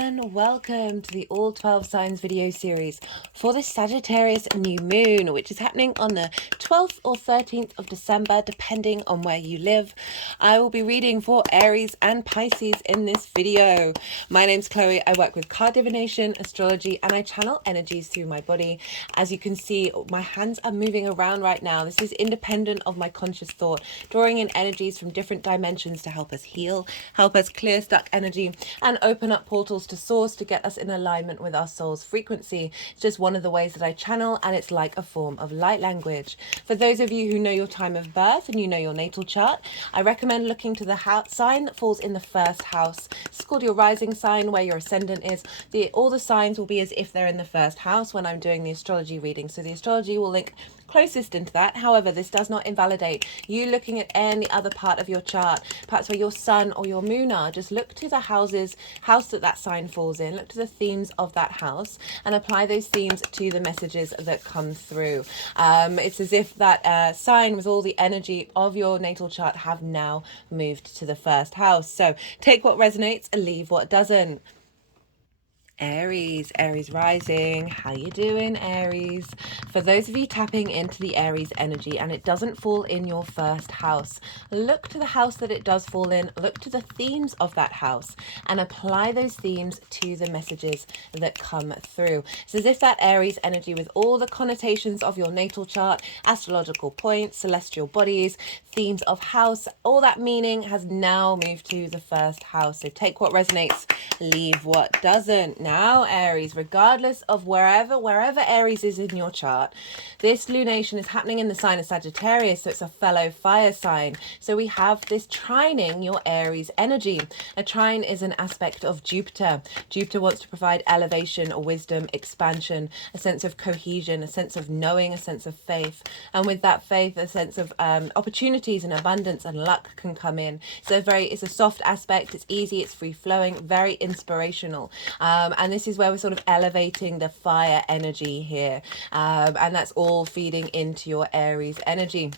and welcome to the All 12 Signs video series for the Sagittarius New Moon, which is happening on the 12th or 13th of December, depending on where you live. I will be reading for Aries and Pisces in this video. My name's Chloe. I work with card divination, astrology, and I channel energies through my body. As you can see, my hands are moving around right now. This is independent of my conscious thought, drawing in energies from different dimensions to help us heal, help us clear stuck energy, and open up portals to source to get us in alignment with our soul's frequency. It's just one of the ways that I channel, and it's like a form of light language. For those of you who know your time of birth and you know your natal chart, I recommend looking to the sign that falls in the first house. It's called your rising sign, where your ascendant is. All the signs will be as if they're in the first house when I'm doing the astrology reading. So the astrology will link closest into that. However, this does not invalidate you looking at any other part of your chart, perhaps where your sun or your moon are. Just look to the house that sign falls in, look to the themes of that house, and apply those themes to the messages that come through. It's as if that sign with all the energy of your natal chart have now moved to the first house. So take what resonates and leave what doesn't. Aries rising. How you doing, Aries? For those of you tapping into the Aries energy and it doesn't fall in your first house, look to the house that it does fall in, look to the themes of that house, and apply those themes to the messages that come through. It's as if that Aries energy, with all the connotations of your natal chart, astrological points, celestial bodies, themes of house, all that meaning has now moved to the first house. So take what resonates, leave what doesn't. Now, Aries, regardless of wherever Aries is in your chart, this lunation is happening in the sign of Sagittarius, so it's a fellow fire sign. So we have this trining your Aries energy. A trine is an aspect of Jupiter. Jupiter wants to provide elevation, wisdom, expansion, a sense of cohesion, a sense of knowing, a sense of faith. And with that faith, a sense of opportunities and abundance and luck can come in. So it's a soft aspect, it's easy, it's free flowing, very inspirational. And this is where we're sort of elevating the fire energy here. And that's all feeding into your Aries energy.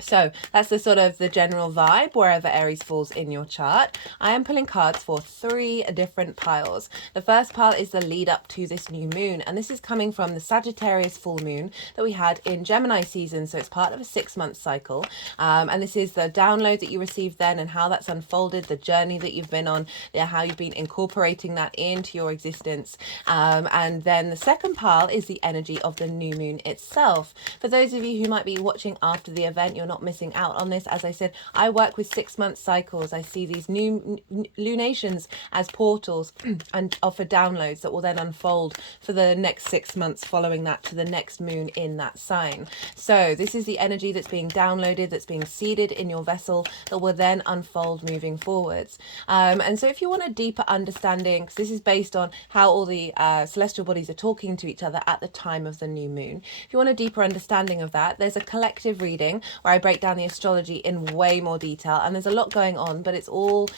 So that's the sort of the general vibe wherever Aries falls in your chart. I am pulling cards for 3 different piles. The first pile is the lead up to this new moon, and this is coming from the Sagittarius full moon that we had in Gemini season. So it's part of a 6-month cycle, and this is the download that you received then and how that's unfolded, the journey that you've been on, how you've been incorporating that into your existence. And then the second pile is the energy of the new moon itself. For those of you who might be watching after the event, you're not missing out on this. As I said, I work with 6-month cycles. I see these new lunations as portals and offer downloads that will then unfold for the next 6 months following that to the next moon in that sign. So this is the energy that's being downloaded, that's being seeded in your vessel, that will then unfold moving forwards. And so if you want a deeper understanding, because this is based on how all the celestial bodies are talking to each other at the time of the new moon, if you want a deeper understanding of that, there's a collective reading where I break down the astrology in way more detail, and there's a lot going on, but it's all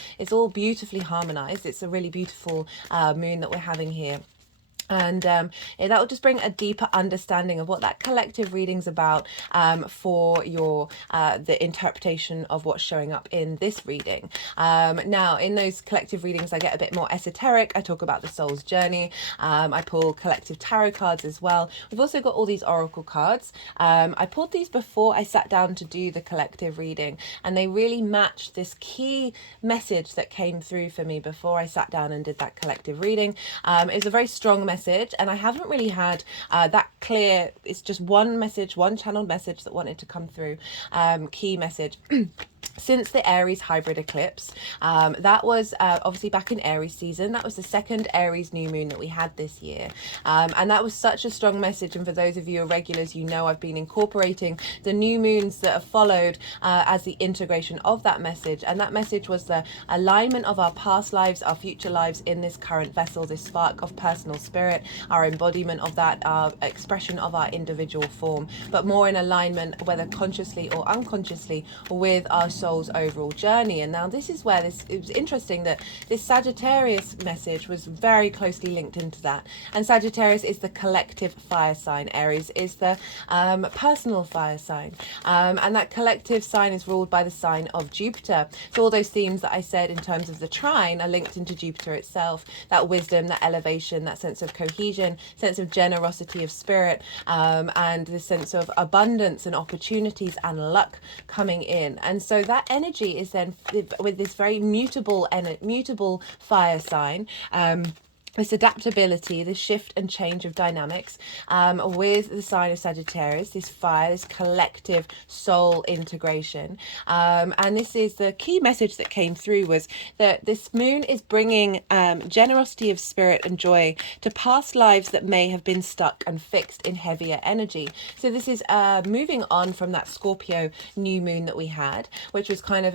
beautifully harmonized. It's a really beautiful moon that we're having here. And that will just bring a deeper understanding of what that collective reading's about for your the interpretation of what's showing up in this reading. Now, in those collective readings, I get a bit more esoteric. I talk about the soul's journey. I pull collective tarot cards as well. We've also got all these oracle cards. I pulled these before I sat down to do the collective reading, and they really matched this key message that came through for me before I sat down and did that collective reading. It was a very strong message, and I haven't really had that clear. It's just one message, one channeled message that wanted to come through, key message. Since the Aries hybrid eclipse, that was obviously back in Aries season. That was the second Aries new moon that we had this year, and that was such a strong message. And for those of you who are regulars, you know I've been incorporating the new moons that have followed as the integration of that message. And that message was the alignment of our past lives, our future lives in this current vessel, this spark of personal spirit, our embodiment of that, our expression of our individual form, but more in alignment, whether consciously or unconsciously, with our our soul's overall journey. And now this is where it was interesting that this Sagittarius message was very closely linked into that. And Sagittarius is the collective fire sign. Aries is the personal fire sign. And that collective sign is ruled by the sign of Jupiter. So all those themes that I said in terms of the trine are linked into Jupiter itself. That wisdom, that elevation, that sense of cohesion, sense of generosity of spirit, and this sense of abundance and opportunities and luck coming in. And so that energy is then with this very mutable fire sign, this adaptability, this shift and change of dynamics, with the sign of Sagittarius, this fire, this collective soul integration. And this is the key message that came through, was that this moon is bringing generosity of spirit and joy to past lives that may have been stuck and fixed in heavier energy. So this is moving on from that Scorpio new moon that we had, which was kind of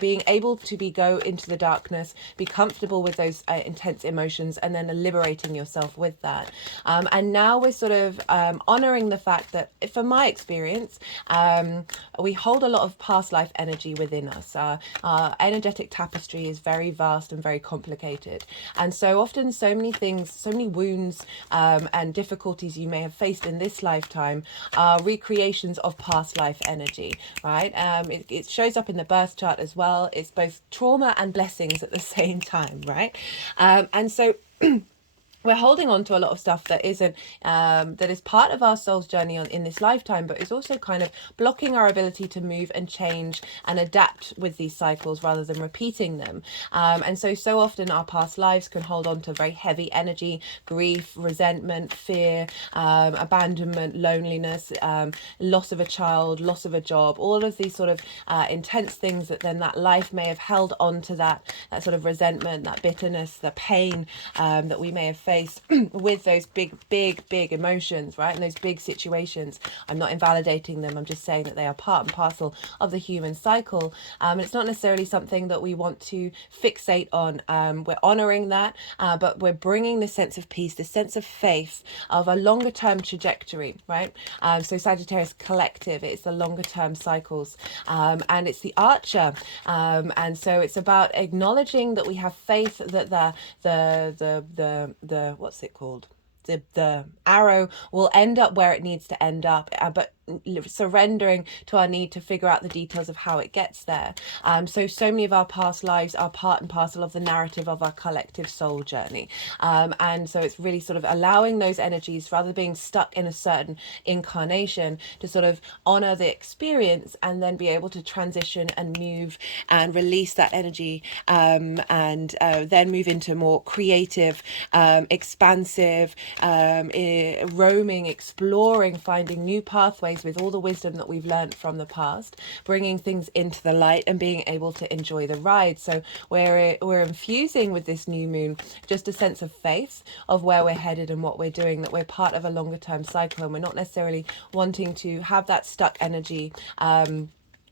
being able to go into the darkness, be comfortable with those intense emotions, and then liberating yourself with that. And now we're sort of honoring the fact that, from my experience, we hold a lot of past life energy within us. Our energetic tapestry is very vast and very complicated. And so often so many things, so many wounds and difficulties you may have faced in this lifetime are recreations of past life energy, right? It shows up in the birth chart as well. It's both trauma and blessings at the same time, right? And so we're holding on to a lot of stuff that isn't, that is part of our soul's journey in this lifetime, but is also kind of blocking our ability to move and change and adapt with these cycles rather than repeating them. And so often our past lives can hold on to very heavy energy, grief, resentment, fear, abandonment, loneliness, loss of a child, loss of a job, all of these sort of intense things that then that life may have held on to that sort of resentment, that bitterness, the pain that we may have faced with those big emotions, right? And those big situations. I'm not invalidating them. I'm just saying that they are part and parcel of the human cycle. It's not necessarily something that we want to fixate on. We're honoring that, but we're bringing this sense of peace, this sense of faith of a longer term trajectory, right? So Sagittarius collective, it's the longer term cycles, and it's the Archer, and so it's about acknowledging that we have faith that the what's it called? The arrow will end up where it needs to end up, but surrendering to our need to figure out the details of how it gets there. So many of our past lives are part and parcel of the narrative of our collective soul journey. And so it's really sort of allowing those energies, rather than being stuck in a certain incarnation, to sort of honor the experience and then be able to transition and move and release that energy, and then move into more creative, expansive, roaming, exploring, finding new pathways with all the wisdom that we've learned from the past, bringing things into the light and being able to enjoy the ride. So we're infusing with this new moon just a sense of faith of where we're headed and what we're doing, that we're part of a longer term cycle, and we're not necessarily wanting to have that stuck energy.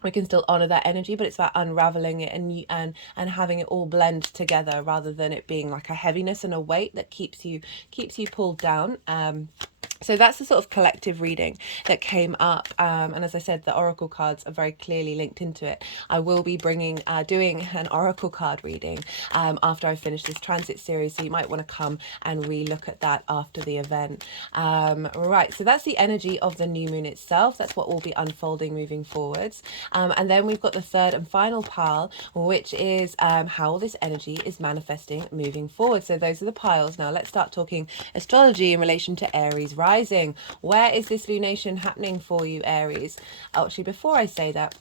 We can still honor that energy, but it's about unraveling it and having it all blend together, rather than it being like a heaviness and a weight that keeps you pulled down. So that's the sort of collective reading that came up, and as I said, the oracle cards are very clearly linked into it. I will be doing an oracle card reading after I finish this transit series, so you might want to come and re-look at that after the event. Right, so that's the energy of the new moon itself. That's what will be unfolding moving forwards, and then we've got the third and final pile, which is how this energy is manifesting moving forward. So those are the piles. Now let's start talking astrology in relation to Aries rising. Where is this lunation happening for you, Aries? Actually, before I say that,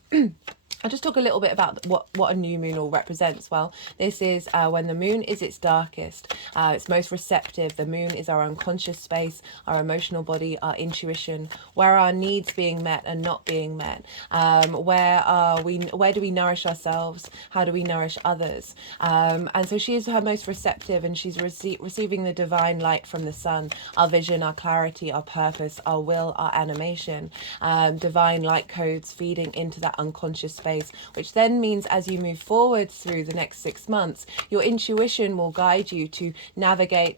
I'll just talk a little bit about what a new moon all represents. Well, this is when the moon is its darkest, it's most receptive. The moon is our unconscious space, our emotional body, our intuition, where our needs being met and not being met. Where do we nourish ourselves? How do we nourish others? And so she is her most receptive, and she's receiving the divine light from the sun, our vision, our clarity, our purpose, our will, our animation, divine light codes feeding into that unconscious space space, which then means as you move forward through the next 6 months, your intuition will guide you to navigate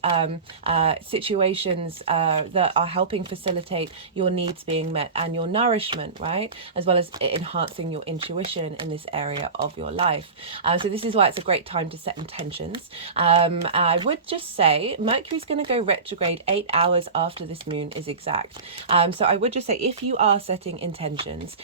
situations that are helping facilitate your needs being met and your nourishment, right? As well as enhancing your intuition in this area of your life. So this is why it's a great time to set intentions. I would just say Mercury's going to go retrograde 8 hours after this moon is exact. So I would just say if you are setting intentions,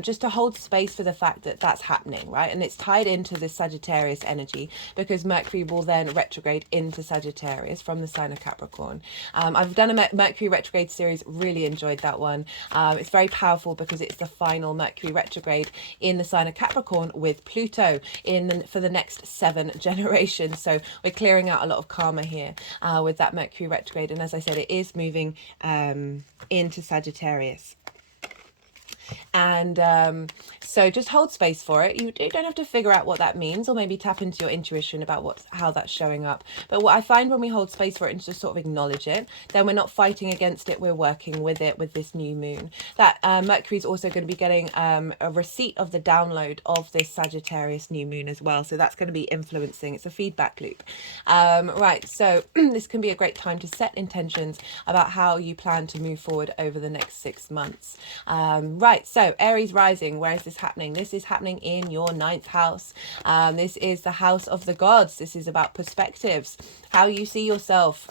just to hold space for the fact that that's happening, right? And it's tied into this Sagittarius energy because Mercury will then retrograde into Sagittarius from the sign of Capricorn. I've done a Mercury retrograde series, really enjoyed that one. It's very powerful because it's the final Mercury retrograde in the sign of Capricorn with Pluto for the next 7 generations. So we're clearing out a lot of karma here with that Mercury retrograde. And as I said, it is moving into Sagittarius. And so just hold space for it. You don't have to figure out what that means, or maybe tap into your intuition about how that's showing up. But what I find when we hold space for it and just sort of acknowledge it, then we're not fighting against it, we're working with it with this new moon. That Mercury is also going to be getting a receipt of the download of this Sagittarius new moon as well. So that's going to be influencing. It's a feedback loop. Right, so this can be a great time to set intentions about how you plan to move forward over the next 6 months. Right, so Aries rising, where is this happening? This is happening in your 9th house. This is the house of the gods. This is about perspectives, how you see yourself,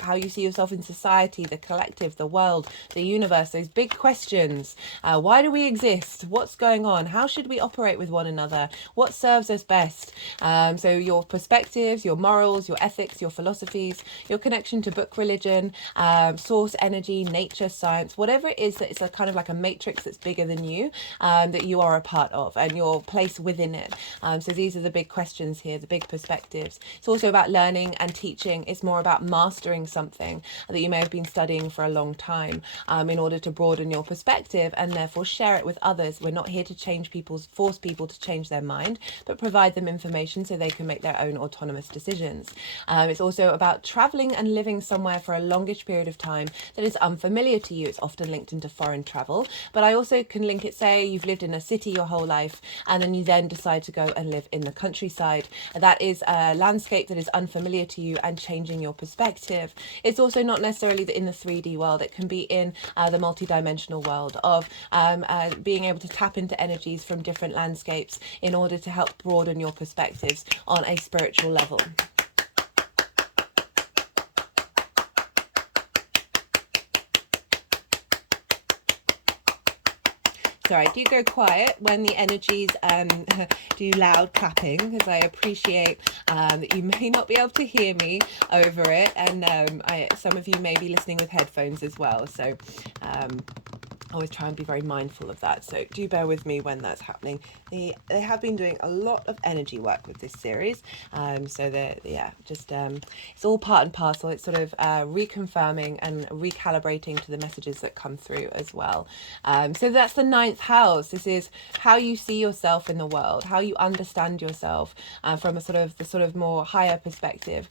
in society, the collective, the world, the universe, those big questions. Why do we exist? What's going on? How should we operate with one another? What serves us best? So your perspectives, your morals, your ethics, your philosophies, your connection to book religion, source energy, nature, science, whatever it is that it's a kind of like a matrix that's bigger than you, that you are a part of, and your place within it. So these are the big questions here, the big perspectives. It's also about learning and teaching. It's more about mastering something that you may have been studying for a long time, in order to broaden your perspective and therefore share it with others. We're not here to force people to change their mind, but provide them information so they can make their own autonomous decisions. It's also about traveling and living somewhere for a longish period of time that is unfamiliar to you. It's often linked into foreign travel, but I also can link it, say you've lived in a city your whole life and then you then decide to go and live in the countryside. That is a landscape that is unfamiliar to you and changing your perspective. It's also not necessarily in the 3D world. It can be in the multidimensional world of being able to tap into energies from different landscapes in order to help broaden your perspectives on a spiritual level. Sorry, I do go quiet when the energies do loud clapping, because I appreciate that you may not be able to hear me over it, and some of you may be listening with headphones as well, so I always try and be very mindful of that, so do bear with me when that's happening. They have been doing a lot of energy work with this series, so it's all part and parcel. It's sort of reconfirming and recalibrating to the messages that come through as well. So that's the 9th house. This is how you see yourself in the world, how you understand yourself from the sort of more higher perspective.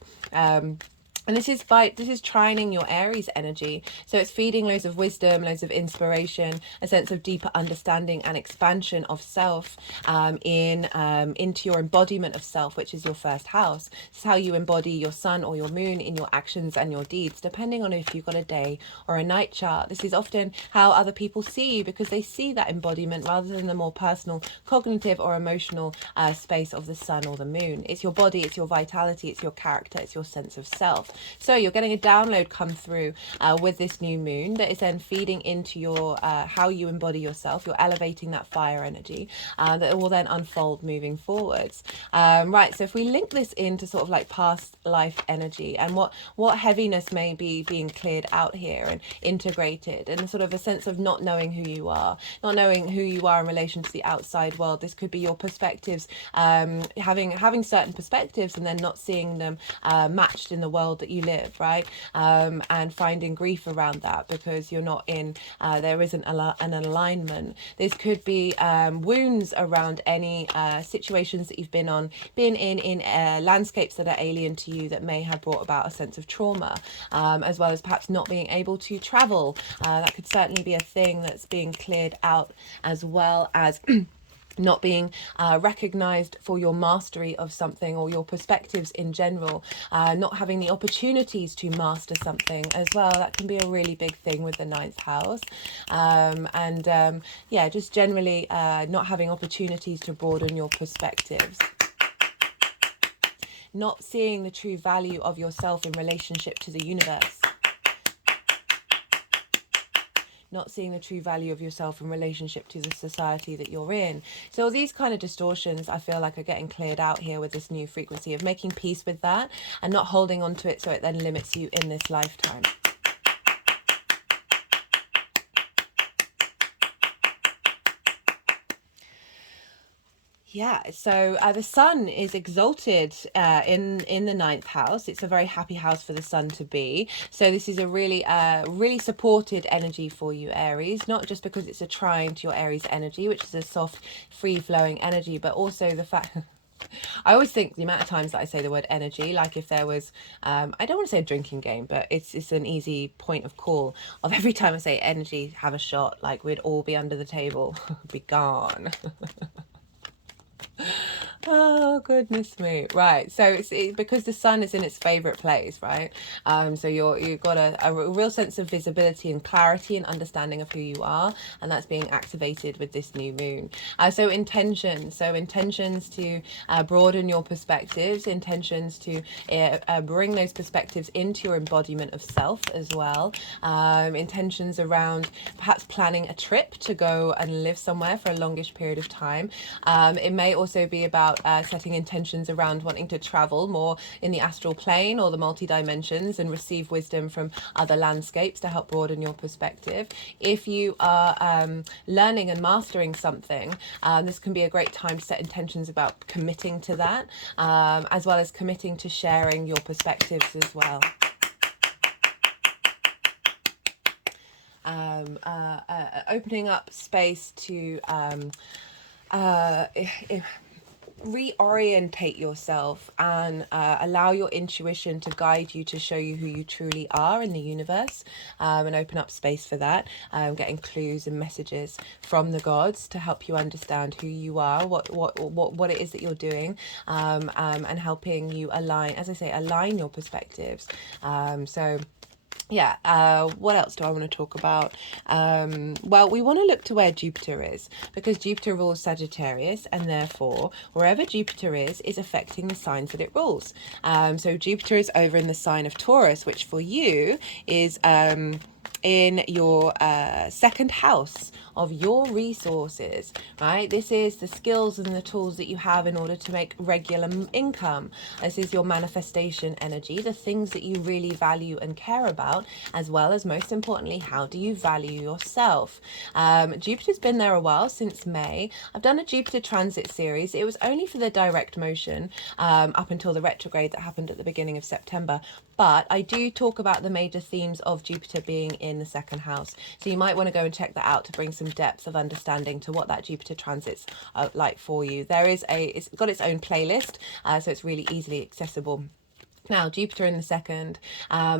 And this is trining your Aries energy. So it's feeding loads of wisdom, loads of inspiration, a sense of deeper understanding and expansion of self into your embodiment of self, which is your 1st house. This is how you embody your sun or your moon in your actions and your deeds, depending on if you've got a day or a night chart. This is often how other people see you, because they see that embodiment rather than the more personal, cognitive or emotional space of the sun or the moon. It's your body, it's your vitality, it's your character, it's your sense of self. So you're getting a download come through with this new moon that is then feeding into your how you embody yourself. You're elevating that fire energy that will then unfold moving forwards. Right, so if we link this into sort of like past life energy and what heaviness may be being cleared out here and integrated, and sort of a sense of not knowing who you are in relation to the outside world. This could be your perspectives, having certain perspectives and then not seeing them matched in the world that you live, right? And finding grief around that because you're not in, there isn't an alignment. This could be wounds around any situations that you've been in landscapes that are alien to you that may have brought about a sense of trauma, as well as perhaps not being able to travel. That could certainly be a thing that's being cleared out, as well as not being recognized for your mastery of something or your perspectives in general, not having the opportunities to master something as well. That can be a really big thing with the ninth house. Yeah, just generally not having opportunities to broaden your perspectives. Not seeing the true value of yourself in relationship to the universe. Not seeing the true value of yourself in relationship to the society that you're in. So all these kind of distortions, I feel like, are getting cleared out here with this new frequency of making peace with that and not holding on to it so it then limits you in this lifetime. Yeah, so the sun is exalted in the ninth house. It's a very happy house for the sun to be. So this is a really, really supported energy for you, Aries. Not just because it's a trine to your Aries energy, which is a soft, free-flowing energy, but also the fact... I always think the amount of times that I say the word energy, like if there was, I don't want to say a drinking game, but it's an easy point of call of every time I say energy, have a shot, like we'd all be under the table, be gone. Oh, goodness me. Right. So it's because the sun is in its favorite place, right? So you've got a real sense of visibility and clarity and understanding of who you are. And that's being activated with this new moon. So intentions to broaden your perspectives, intentions to bring those perspectives into your embodiment of self as well. Intentions around perhaps planning a trip to go and live somewhere for a longish period of time. It may also be about setting intentions around wanting to travel more in the astral plane or the multi-dimensions and receive wisdom from other landscapes to help broaden your perspective. If you are learning and mastering something, this can be a great time to set intentions about committing to that, as well as committing to sharing your perspectives as well. Opening up space to reorientate yourself and allow your intuition to guide you, to show you who you truly are in the universe, and open up space for that, getting clues and messages from the gods to help you understand who you are, what it is that you're doing, and helping you align, as I say, align your perspectives. Yeah, what else do I want to talk about? Well, we want to look to where Jupiter is, because Jupiter rules Sagittarius, and therefore wherever Jupiter is affecting the signs that it rules. So Jupiter is over in the sign of Taurus, which for you is in your second house of your resources, right? This is the skills and the tools that you have in order to make regular income. This is your manifestation energy, the things that you really value and care about, as well as, most importantly, how do you value yourself? Jupiter's been there a while, since May. I've done a Jupiter transit series. It was only for the direct motion up until the retrograde that happened at the beginning of September. But I do talk about the major themes of Jupiter being in the second house. So you might want to go and check that out to bring some depth of understanding to what that Jupiter transit's like for you. It's got its own playlist, so it's really easily accessible. Now, Jupiter in the second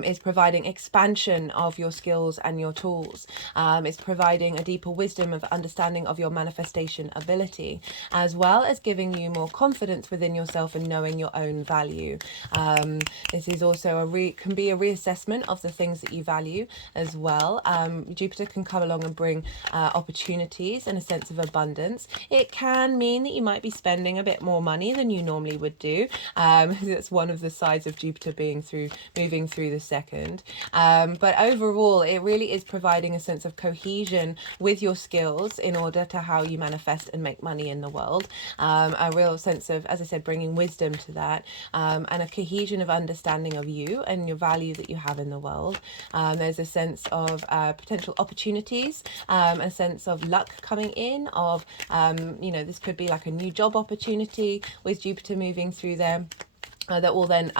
is providing expansion of your skills and your tools. It's providing a deeper wisdom of understanding of your manifestation ability, as well as giving you more confidence within yourself and knowing your own value. This is also can be a reassessment of the things that you value as well. Jupiter can come along and bring opportunities and a sense of abundance. It can mean that you might be spending a bit more money than you normally would do. That's one of the sides of Jupiter moving through the second. But overall, it really is providing a sense of cohesion with your skills in order to how you manifest and make money in the world. A real sense of, as I said, bringing wisdom to that, and a cohesion of understanding of you and your value that you have in the world. There's a sense of potential opportunities, a sense of luck coming in, of, this could be like a new job opportunity with Jupiter moving through there. that will then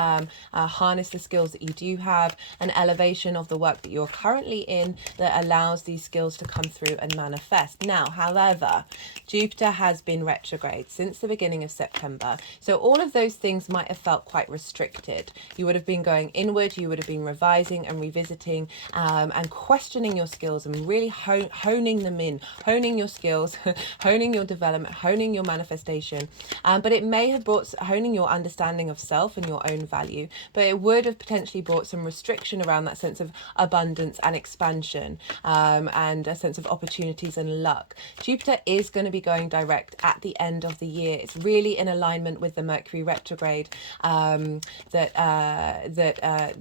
harness the skills that you do have, an elevation of the work that you're currently in that allows these skills to come through and manifest. Now, however, Jupiter has been retrograde since the beginning of September. So all of those things might have felt quite restricted. You would have been going inward, you would have been revising and revisiting and questioning your skills and really honing them in, honing your skills, honing your development, honing your manifestation. But it may have brought honing your understanding of self and your own value, but it would have potentially brought some restriction around that sense of abundance and expansion, and a sense of opportunities and luck. Jupiter is going to be going direct at the end of the year. It's really in alignment with the Mercury retrograde, the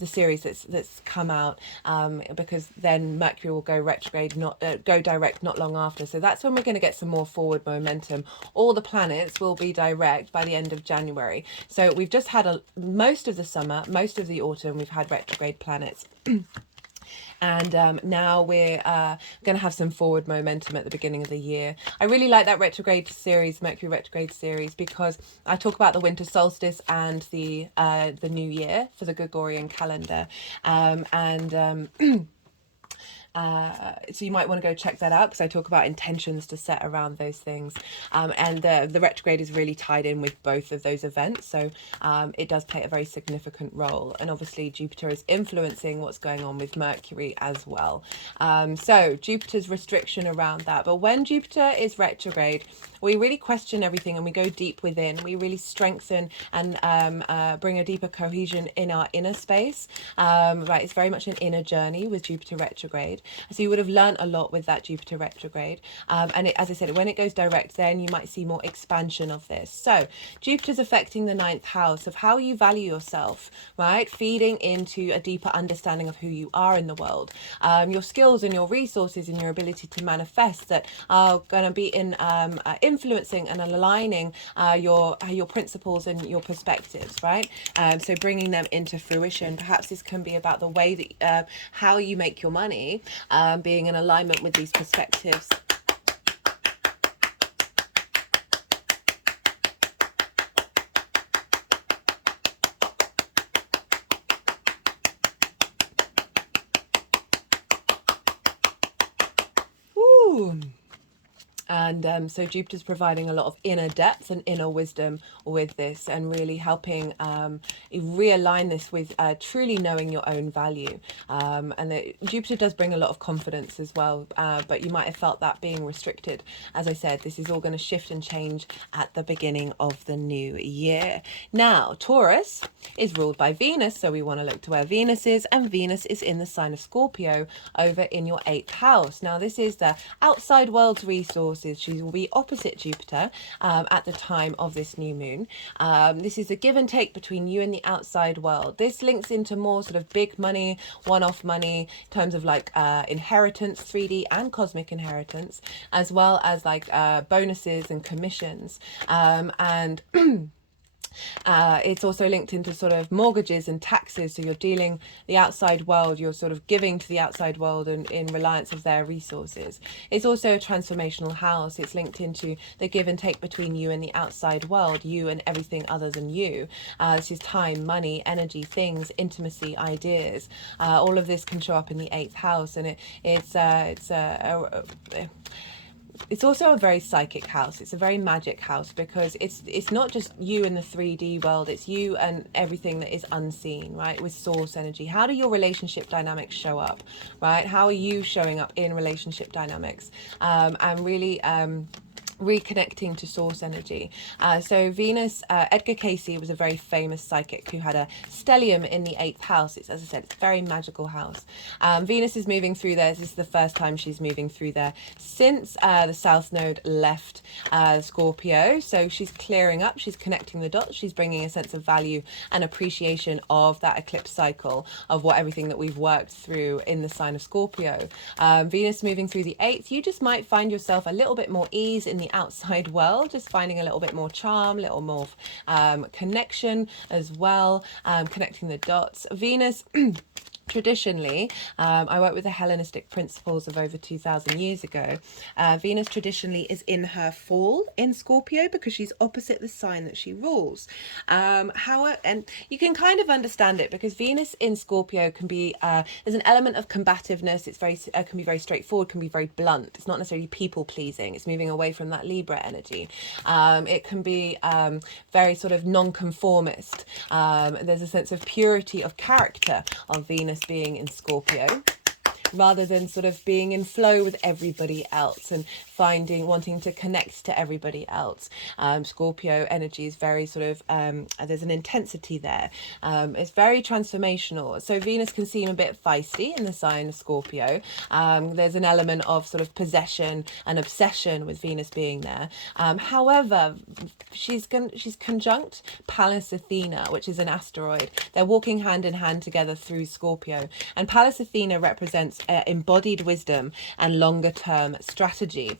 series that's come out, because then Mercury will go retrograde, go direct not long after. So that's when we're going to get some more forward momentum. All the planets will be direct by the end of January. So we've just had most of the summer, most of the autumn, we've had retrograde planets. And now we're going to have some forward momentum at the beginning of the year. I really like that retrograde series, Mercury retrograde series, because I talk about the winter solstice and the new year for the Gregorian calendar. So you might want to go check that out, because I talk about intentions to set around those things, and the retrograde is really tied in with both of those events, so it does play a very significant role. And obviously Jupiter is influencing what's going on with Mercury as well, so Jupiter's restriction around that. But when Jupiter is retrograde, we really question everything and we go deep within. We really strengthen and bring a deeper cohesion in our inner space. Right, it's very much an inner journey with Jupiter retrograde. So you would have learned a lot with that Jupiter retrograde. And as I said, when it goes direct, then you might see more expansion of this. So Jupiter's affecting the 9th house of how you value yourself, right? Feeding into a deeper understanding of who you are in the world. Your skills and your resources and your ability to manifest that are going to be in influencing and aligning your principles and your perspectives, right? So bringing them into fruition. Perhaps this can be about the way that how you make your money, being in alignment with these perspectives. Ooh. And so Jupiter's providing a lot of inner depth and inner wisdom with this, and really helping realign this with truly knowing your own value. And Jupiter does bring a lot of confidence as well, but you might have felt that being restricted. As I said, this is all going to shift and change at the beginning of the new year. Now, Taurus is ruled by Venus, so we want to look to where Venus is, and Venus is in the sign of Scorpio over in your 8th house. Now, this is the outside world's resources. She will be opposite Jupiter at the time of this new moon. This is a give and take between you and the outside world. This links into more sort of big money, one-off money, in terms of like inheritance, 3D and cosmic inheritance, as well as like bonuses and commissions. And it's also linked into sort of mortgages and taxes. So you're dealing the outside world, you're sort of giving to the outside world and in reliance of their resources. It's also a transformational house. It's linked into the give and take between you and the outside world, you and everything other than you. This is time, money, energy, things, intimacy, ideas. All of this can show up in the 8th house, and it's also a very psychic house. It's a very magic house, because it's not just you in the 3D world, it's you and everything that is unseen, right? With source energy. How do your relationship dynamics show up, right? How are you showing up in relationship dynamics? And really reconnecting to source energy. So Venus, Edgar Cayce was a very famous psychic who had a stellium in the 8th house. It's, as I said, it's a very magical house. Venus is moving through there. This is the first time she's moving through there since the South Node left Scorpio. So she's clearing up, she's connecting the dots, she's bringing a sense of value and appreciation of that eclipse cycle, of what everything that we've worked through in the sign of Scorpio. Venus moving through the 8th, you just might find yourself a little bit more ease in the outside world, just finding a little bit more charm, a little more connection as well, connecting the dots. Venus Traditionally, I work with the Hellenistic principles of over 2,000 years ago. Venus traditionally is in her fall in Scorpio because she's opposite the sign that she rules. However, and you can kind of understand it because Venus in Scorpio can be, there's an element of combativeness. It's very, can be very straightforward, can be very blunt. It's not necessarily people pleasing. It's moving away from that Libra energy. It can be very sort of non-conformist. There's a sense of purity of character of Venus being in Scorpio, rather than sort of being in flow with everybody else and wanting to connect to everybody else. Scorpio energy is very sort of, there's an intensity there. It's very transformational. So Venus can seem a bit feisty in the sign of Scorpio. There's an element of sort of possession and obsession with Venus being there. However, she's conjunct Pallas Athena, which is an asteroid. They're walking hand in hand together through Scorpio. And Pallas Athena represents embodied wisdom and longer term strategy.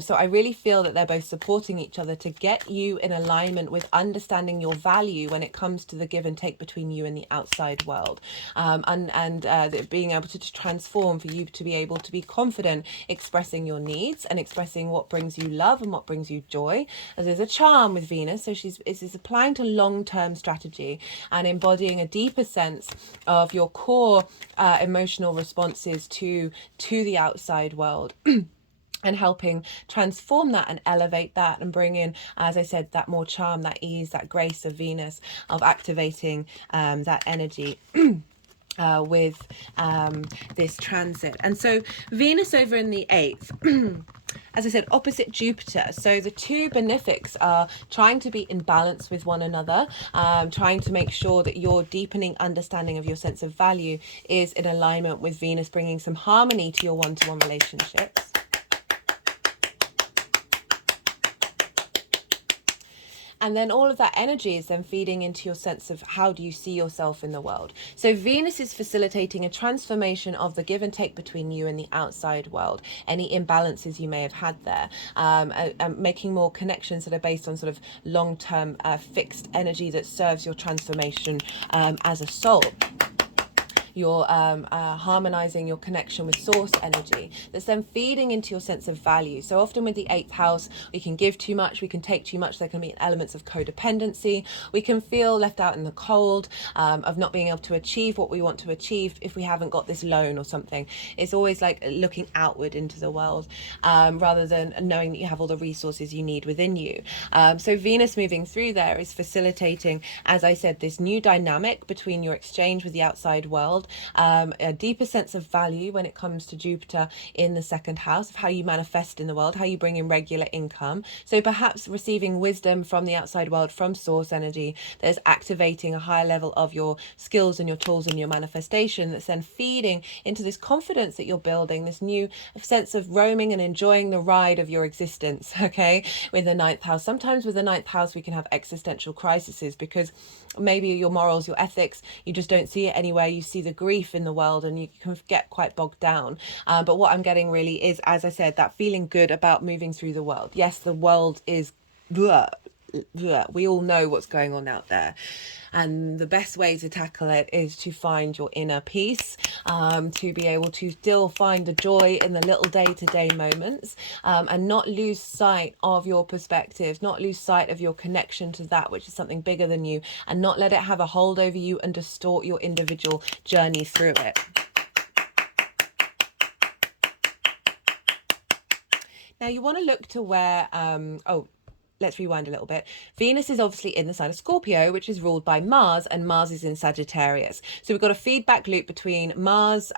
So I really feel that they're both supporting each other to get you in alignment with understanding your value when it comes to the give and take between you and the outside world, and being able to transform for you to be able to be confident expressing your needs and expressing what brings you love and what brings you joy. As there's a charm with Venus, so she's applying to long-term strategy and embodying a deeper sense of your core emotional responses to the outside world. And helping transform that and elevate that and bring in, as I said, that more charm, that ease, that grace of Venus, of activating that energy with this transit. And so Venus over in the 8th, as I said, opposite Jupiter. So the two benefics are trying to be in balance with one another, trying to make sure that your deepening understanding of your sense of value is in alignment with Venus, bringing some harmony to your one-to-one relationships. And then all of that energy is then feeding into your sense of how do you see yourself in the world. So Venus is facilitating a transformation of the give and take between you and the outside world, any imbalances you may have had there, making more connections that are based on sort of long-term fixed energy that serves your transformation as a soul. You're harmonizing your connection with source energy that's then feeding into your sense of value. So often with the 8th house, we can give too much, we can take too much. There can be elements of codependency. We can feel left out in the cold, of not being able to achieve what we want to achieve if we haven't got this loan or something. It's always like looking outward into the world, rather than knowing that you have all the resources you need within you. So Venus moving through there is facilitating, as I said, this new dynamic between your exchange with the outside world, a deeper sense of value when it comes to Jupiter in the 2nd house, of how you manifest in the world, how you bring in regular income. So perhaps receiving wisdom from the outside world, from source energy, that is activating a higher level of your skills and your tools and your manifestation, that's then feeding into this confidence that you're building, this new sense of roaming and enjoying the ride of your existence, okay, with the 9th house. Sometimes with the 9th house we can have existential crises because maybe your morals, your ethics, you just don't see it anywhere. You see the grief in the world and you can get quite bogged down. But what I'm getting really is, as I said, that feeling good about moving through the world. Yes, the world is blah, blah. We all know what's going on out there. And the best way to tackle it is to find your inner peace, to be able to still find the joy in the little day-to-day moments, and not lose sight of your perspective, not lose sight of your connection to that which is something bigger than you, and not let it have a hold over you and distort your individual journey through it. Now you want to look to where, let's rewind a little bit. Venus is obviously in the sign of Scorpio, which is ruled by Mars, and Mars is in Sagittarius. So we've got a feedback loop between Mars,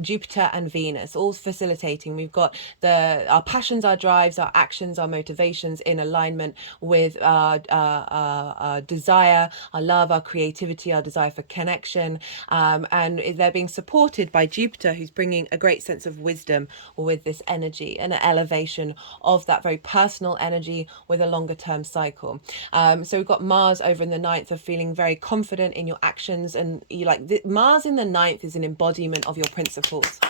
Jupiter and Venus, all facilitating. We've got our passions, our drives, our actions, our motivations in alignment with our desire, our love, our creativity, our desire for connection. And they're being supported by Jupiter, who's bringing a great sense of wisdom with this energy and an elevation of that very personal energy with a longer term cycle. So we've got Mars over in the 9th of feeling very confident in your actions, and Mars in the 9th is an embodiment of your principles.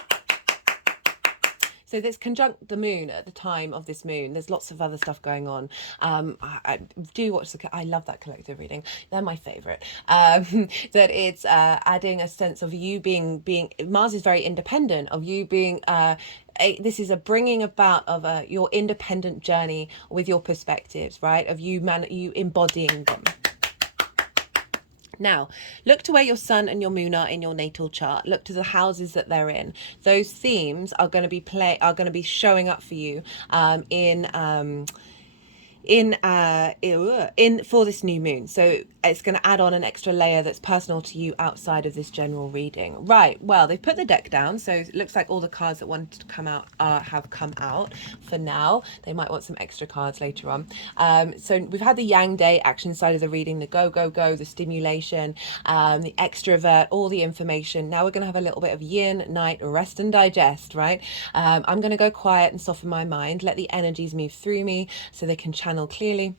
So So this conjunct the moon at the time of this moon. There's lots of other stuff going on. I do watch I love that collective reading. They're my favorite. That it's adding a sense of you being Mars is very independent, of you being this is a bringing about of your independent journey with your perspectives, right? Of you embodying them. Now, look to where your sun and your moon are in your natal chart. Look to the houses that they're in. Those themes are going to be showing up for you in for this new moon. So it's going to add on an extra layer that's personal to you outside of this general reading. Right, well, they've put the deck down, so it looks like all the cards that wanted to come out have come out for now. They might want some extra cards later on. So we've had the Yang Day action side of the reading, the go, the stimulation, the extrovert, all the information. Now we're going to have a little bit of yin, night, rest and digest, right? I'm going to go quiet and soften my mind, let the energies move through me so they can channel clearly.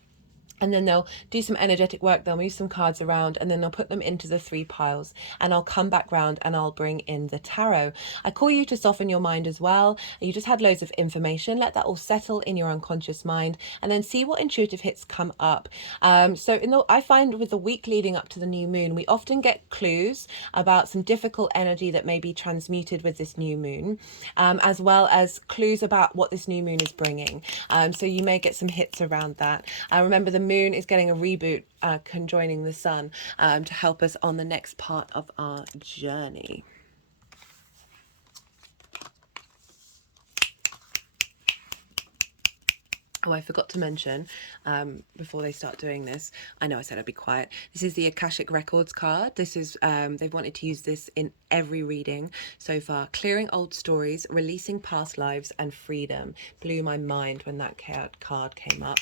And then they'll do some energetic work, they'll move some cards around, and then they'll put them into the 3 piles, and I'll come back round and I'll bring in the tarot. I call you to soften your mind as well. You just had loads of information, let that all settle in your unconscious mind, and then see what intuitive hits come up. I find with the week leading up to the new moon, we often get clues about some difficult energy that may be transmuted with this new moon, as well as clues about what this new moon is bringing. So you may get some hits around that. Remember, the moon is getting a reboot, conjoining the sun, to help us on the next part of our journey. Oh, I forgot to mention, before they start doing this, I know I said I'd be quiet. This is the Akashic Records card. This is, they've wanted to use this in every reading so far. Clearing old stories, releasing past lives, and freedom. Blew my mind when that card came up.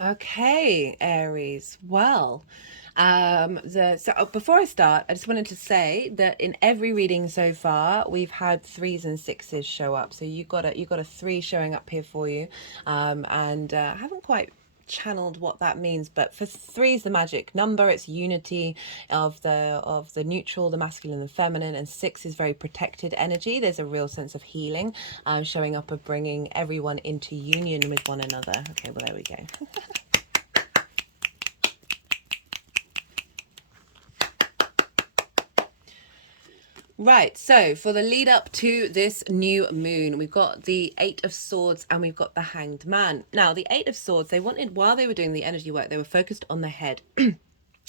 Okay, Aries. Well, before I start, I just wanted to say that in every reading so far, we've had 3s and 6s show up. So you got a 3 showing up here for you, and I haven't quite channeled what that means, but for 3 is the magic number. It's unity of the neutral, the masculine and feminine, and 6 is very protected energy. There's a real sense of healing showing up, of bringing everyone into union with one another. Okay, well, there we go. Right, so for the lead up to this new moon, we've got the Eight of Swords and we've got the Hanged Man. Now, the Eight of Swords, they wanted, while they were doing the energy work, they were focused on the head.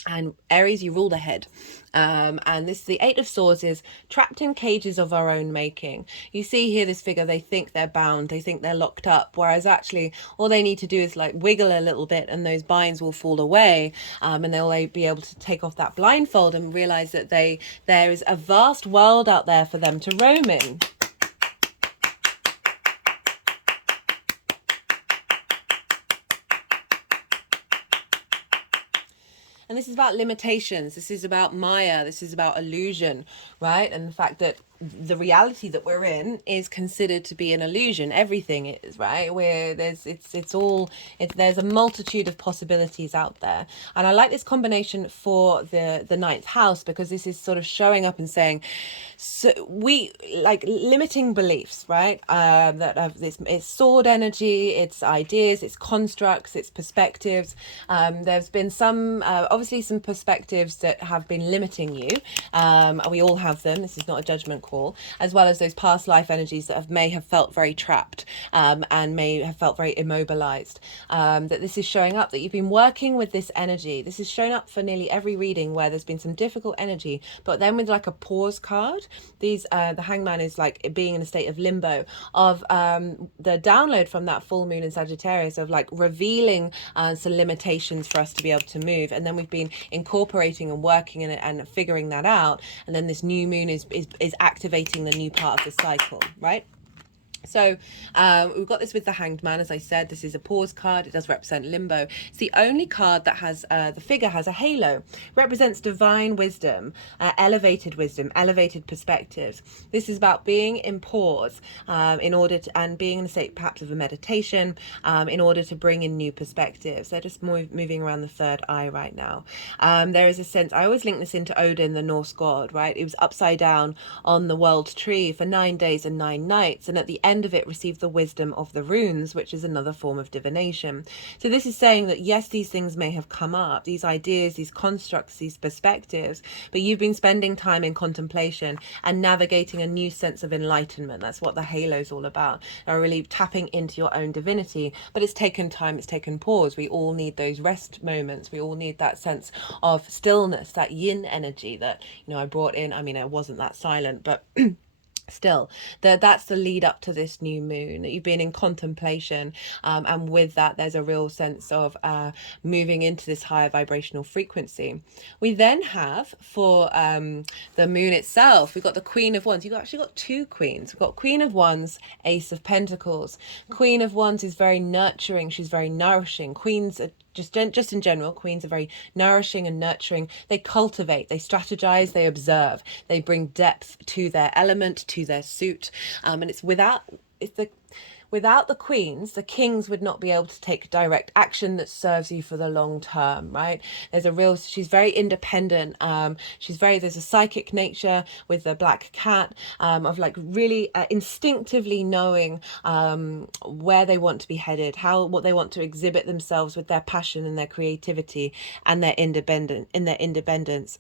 And Aries, you rule the head. And this, the Eight of Swords, is trapped in cages of our own making. You see here this figure, they think they're bound, they think they're locked up, whereas actually all they need to do is like wiggle a little bit and those binds will fall away, and they'll be able to take off that blindfold and realize that there is a vast world out there for them to roam in. And this is about limitations. This is about Maya. This is about illusion, right? And the fact that the reality that we're in is considered to be an illusion. Everything is, right? Where there's there's a multitude of possibilities out there. And I like this combination for the ninth house, because this is sort of showing up and saying, so we like limiting beliefs, right? That have this, it's sword energy, it's ideas, it's constructs, it's perspectives. There's been some obviously some perspectives that have been limiting you. We all have them. This is not a judgment call, as well as those past life energies that may have felt very trapped, and may have felt very immobilized. That this is showing up, that you've been working with this energy. This is shown up for nearly every reading where there's been some difficult energy, but then with like a pause card, these the Hangman is like being in a state of limbo, of the download from that full moon in Sagittarius, of like revealing some limitations for us to be able to move. And then we've been incorporating and working in it and figuring that out, and then this new moon is activating the new part of the cycle, right? So we've got this with the Hanged Man. As I said, this is a pause card. It does represent limbo. It's the only card that has the figure has a halo. Represents divine wisdom, elevated perspectives. This is about being in pause in order to, and being in a state perhaps of a meditation, in order to bring in new perspectives. They're just moving around the third eye right now. There is a sense, I always link this into Odin, the Norse god, right? It was upside down on the world tree for 9 days and 9 nights, and at the end of it received the wisdom of the runes, which is another form of divination. So this is saying that yes, these things may have come up, these ideas, these constructs, these perspectives, but you've been spending time in contemplation and navigating a new sense of enlightenment. That's what the halo is all about, are really tapping into your own divinity. But it's taken time, it's taken pause. We all need those rest moments. We all need that sense of stillness, that yin energy that, you know, I brought in. I mean, it wasn't that silent, but still, that's the lead up to this new moon, that you've been in contemplation, and with that there's a real sense of moving into this higher vibrational frequency. We then have, for the moon itself, we've got the Queen of Wands. You've actually got two queens. We've got Queen of Wands, Ace of Pentacles. Queen of Wands is very nurturing, she's very nourishing. Queens are just in general, queens are very nourishing and nurturing. They cultivate, they strategize, they observe, they bring depth to their element, to their suit, and without the queens, the kings would not be able to take direct action that serves you for the long term, right? She's very independent. There's a psychic nature with the black cat, of like really instinctively knowing where they want to be headed, what they want to exhibit themselves with their passion and their creativity and their independence.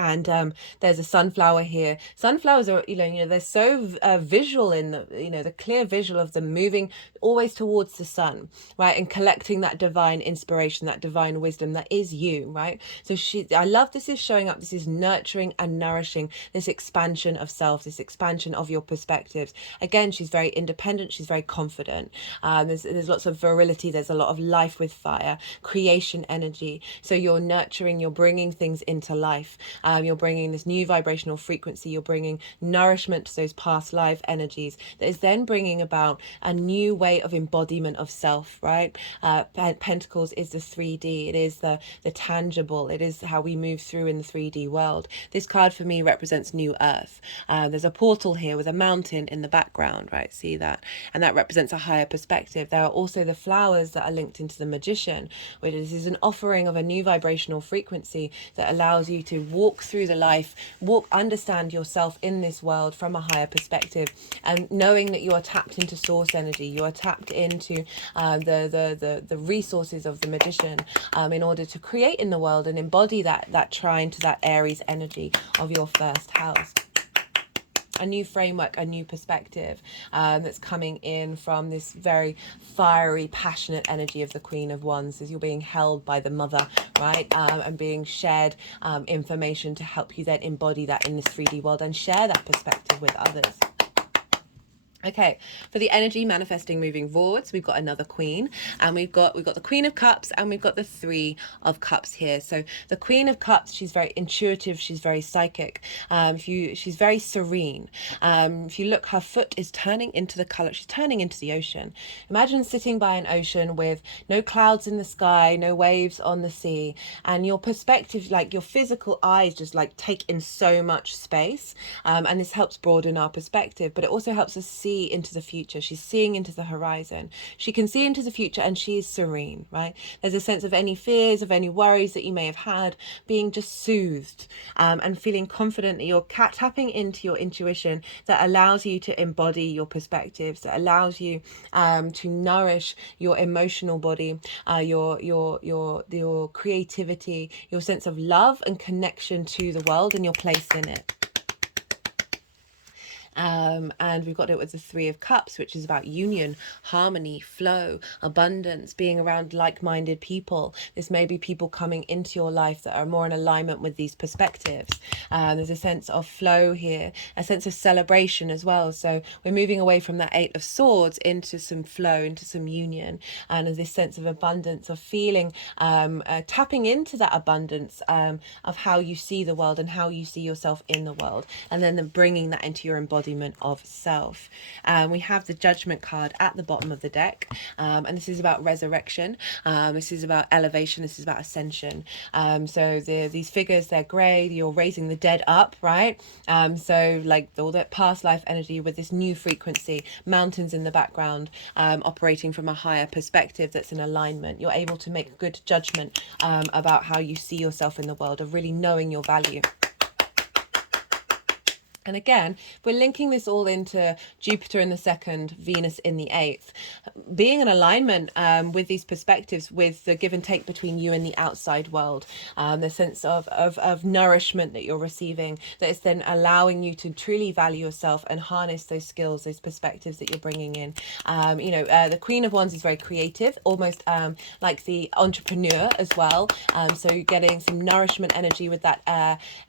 And there's a sunflower here. Sunflowers are, they're so visual in the clear visual of them moving always towards the sun, right? And collecting that divine inspiration, that divine wisdom that is you, right? So I love this is showing up. This is nurturing and nourishing this expansion of self, this expansion of your perspectives. Again, she's very independent. She's very confident. There's lots of virility. There's a lot of life with fire, creation energy. So you're nurturing, you're bringing things into life. You're bringing this new vibrational frequency. You're bringing nourishment to those past life energies that is then bringing about a new way of embodiment of self, right? Pentacles is the 3D. It is the tangible. It is how we move through in the 3D world. This card for me represents new earth. There's a portal here with a mountain in the background, right? See that? And that represents a higher perspective. There are also the flowers that are linked into the magician, which is an offering of a new vibrational frequency that allows you to walk walk through the life, understand yourself in this world from a higher perspective, and knowing that you are tapped into source energy, you are tapped into the resources of the magician, in order to create in the world and embody that trine to that Aries energy of your first house. A new framework, a new perspective, that's coming in from this very fiery, passionate energy of the Queen of Wands, as you're being held by the mother, right? And being shared information to help you then embody that in this 3D world and share that perspective with others. Okay, for the energy manifesting moving forwards, we've got another Queen, and we've got the Queen of Cups, and we've got the Three of Cups here. So the Queen of Cups, she's very intuitive, she's very psychic. She's very serene. If you look, her foot is turning into the color, she's turning into the ocean. Imagine sitting by an ocean with no clouds in the sky, no waves on the sea, and your perspective, like your physical eyes, just like take in so much space. And this helps broaden our perspective, but it also helps us see into the future. She's seeing into the horizon. She can see into the future, and she is serene, right? There's a sense of any fears, of any worries that you may have had being just soothed, and feeling confident that you're tapping into your intuition that allows you to embody your perspectives, that allows you to nourish your emotional body, your creativity, your sense of love and connection to the world and your place in it. And we've got it with the Three of Cups, which is about union, harmony, flow, abundance, being around like-minded people. This may be people coming into your life that are more in alignment with these perspectives. There's a sense of flow here, a sense of celebration as well. So we're moving away from that Eight of Swords into some flow, into some union, and this sense of abundance, of feeling, tapping into that abundance, of how you see the world and how you see yourself in the world, and then bringing that into your embodiment of self. We have the Judgment card at the bottom of the deck, and this is about resurrection. This is about elevation. This is about ascension. So these figures, they're grey. You're raising the dead up, right? So like all that past life energy with this new frequency, mountains in the background, operating from a higher perspective that's in alignment. You're able to make good judgment about how you see yourself in the world, of really knowing your value. And again, we're linking this all into Jupiter in the 2nd, Venus in the 8th. Being in alignment with these perspectives, with the give and take between you and the outside world, the sense of nourishment that you're receiving, that is then allowing you to truly value yourself and harness those skills, those perspectives that you're bringing in. The Queen of Wands is very creative, almost like the entrepreneur as well. So you're getting some nourishment energy with that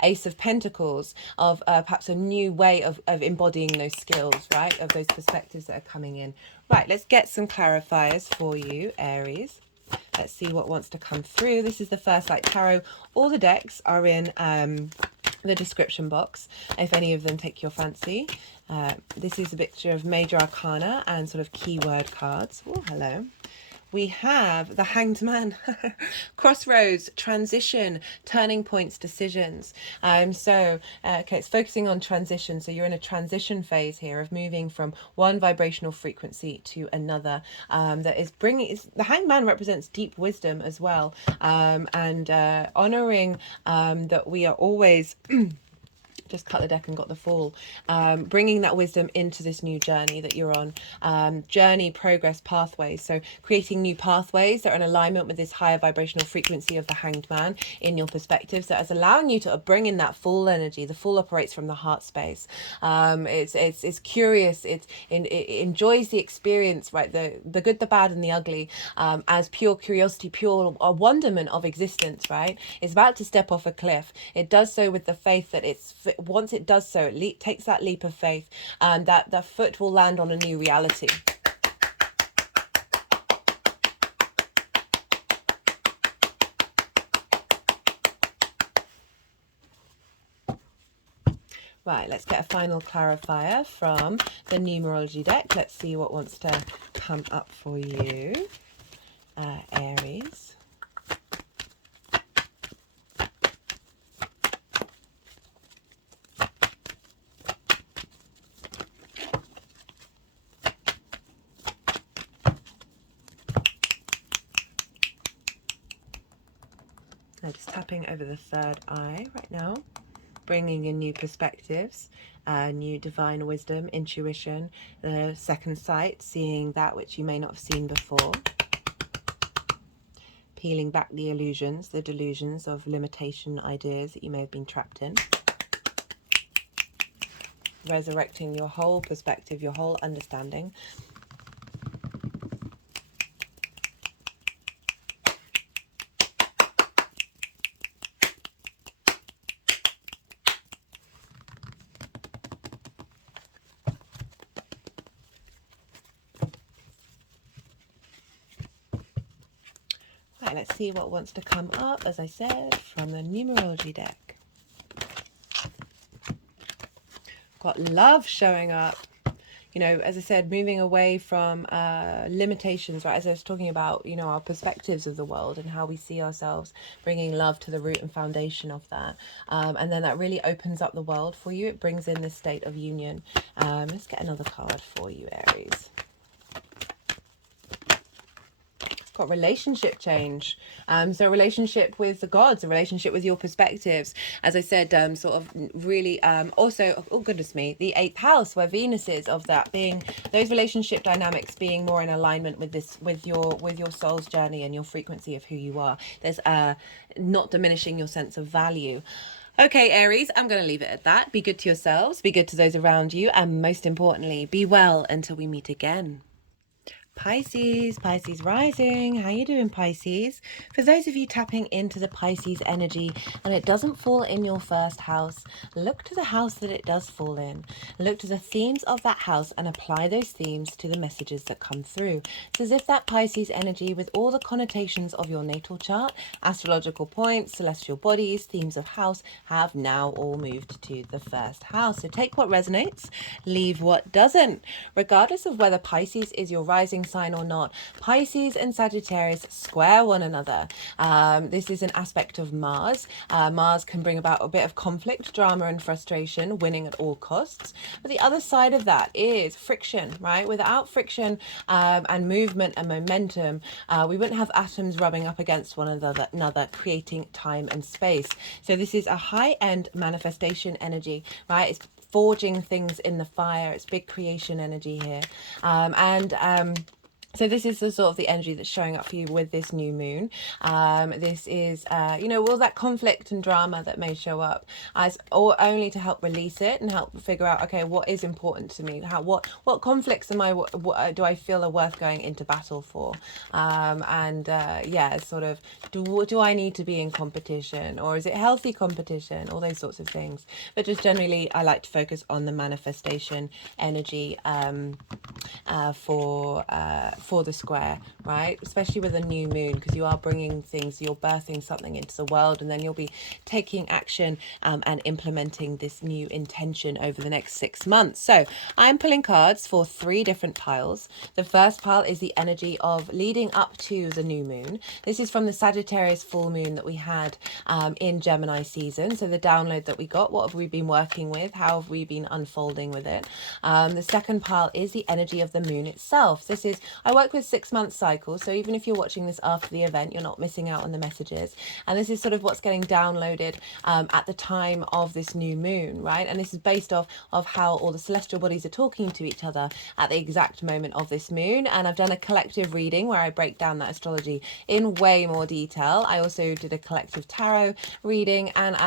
Ace of Pentacles, of perhaps a new way of embodying those skills, right, of those perspectives that are coming in. Right, let's get some clarifiers for you, Aries. Let's see what wants to come through. This is the First Light Tarot. All the decks are in the description box if any of them take your fancy. This is a picture of Major Arcana and sort of keyword cards. Oh, hello. We have the Hanged Man, crossroads, transition, turning points, decisions. Okay, it's focusing on transition. So you're in a transition phase here of moving from one vibrational frequency to another. That is the Hanged Man represents deep wisdom as well, and honoring that we are always. Just cut the deck and got the Fool. Bringing that wisdom into this new journey that you're on. Journey, progress, pathways. So creating new pathways that are in alignment with this higher vibrational frequency of the Hanged Man in your perspectives. That is allowing you to bring in that Fool energy. The Fool operates from the heart space. It's curious. It enjoys the experience, right? The good, the bad, and the ugly, as pure curiosity, pure wonderment of existence, right? It's about to step off a cliff. It does so with the faith that once it does so, it takes that leap of faith, and that the foot will land on a new reality. Right, let's get a final clarifier from the numerology deck. Let's see what wants to come up for you, Aries. I'm just tapping over the third eye right now. bringing in new perspectives, new divine wisdom, intuition, the second sight, seeing that which you may not have seen before, peeling back the illusions, the delusions of limitation ideas that you may have been trapped in, resurrecting your whole perspective, your whole understanding. Right, let's see what wants to come up, as I said, from the numerology deck. Got love showing up. You know, as I said, moving away from limitations, right? As I was talking about, you know, our perspectives of the world and how we see ourselves, bringing love to the root and foundation of that. And then that really opens up the world for you. It brings in this state of union. Let's get another card for you, Aries. Got relationship change. So relationship with the gods, a relationship with your perspectives. As I said, sort of really also, oh goodness me, the 8th house where Venus is, of that being those relationship dynamics being more in alignment with this, with your soul's journey and your frequency of who you are. There's not diminishing your sense of value. Okay, Aries, I'm going to leave it at that. Be good to yourselves, be good to those around you, and most importantly, be well until we meet again. Pisces, Pisces rising. How you doing, Pisces? For those of you tapping into the Pisces energy and it doesn't fall in your first house, look to the house that it does fall in. Look to the themes of that house and apply those themes to the messages that come through. It's as if that Pisces energy, with all the connotations of your natal chart, astrological points, celestial bodies, themes of house, have now all moved to the first house. So take what resonates, leave what doesn't. Regardless of whether Pisces is your rising sign or not, Pisces and Sagittarius square one another. This is an aspect of Mars. Mars can bring about a bit of conflict, drama and frustration, winning at all costs. But the other side of that is friction, right? Without friction and movement and momentum, we wouldn't have atoms rubbing up against one another, creating time and space. So this is a high-end manifestation energy, right? It's forging things in the fire. It's big creation energy here. So this is the sort of the energy that's showing up for you with this new moon. This is, you know, all that conflict and drama that may show up, as or only to help release it and help figure out, okay, what is important to me? What conflicts am I? What do I feel are worth going into battle for? Yeah, sort of, do I need to be in competition, or is it healthy competition? All those sorts of things. But just generally, I like to focus on the manifestation energy for the square, right? Especially with a new moon, because you are bringing things, you're birthing something into the world, and then you'll be taking action and implementing this new intention over the next 6 months. So I'm pulling cards for 3 different piles. The first pile is the energy of leading up to the new moon. This is from the Sagittarius full moon that we had in Gemini season. So the download that we got, what have we been working with? How have we been unfolding with it? The second pile is the energy of the moon itself. This is, I work with 6-month cycles, so even if you're watching this after the event, you're not missing out on the messages. And this is sort of what's getting downloaded at the time of this new moon, right? And this is based off of how all the celestial bodies are talking to each other at the exact moment of this moon. And I've done a collective reading where I break down that astrology in way more detail. I also did a collective tarot reading, and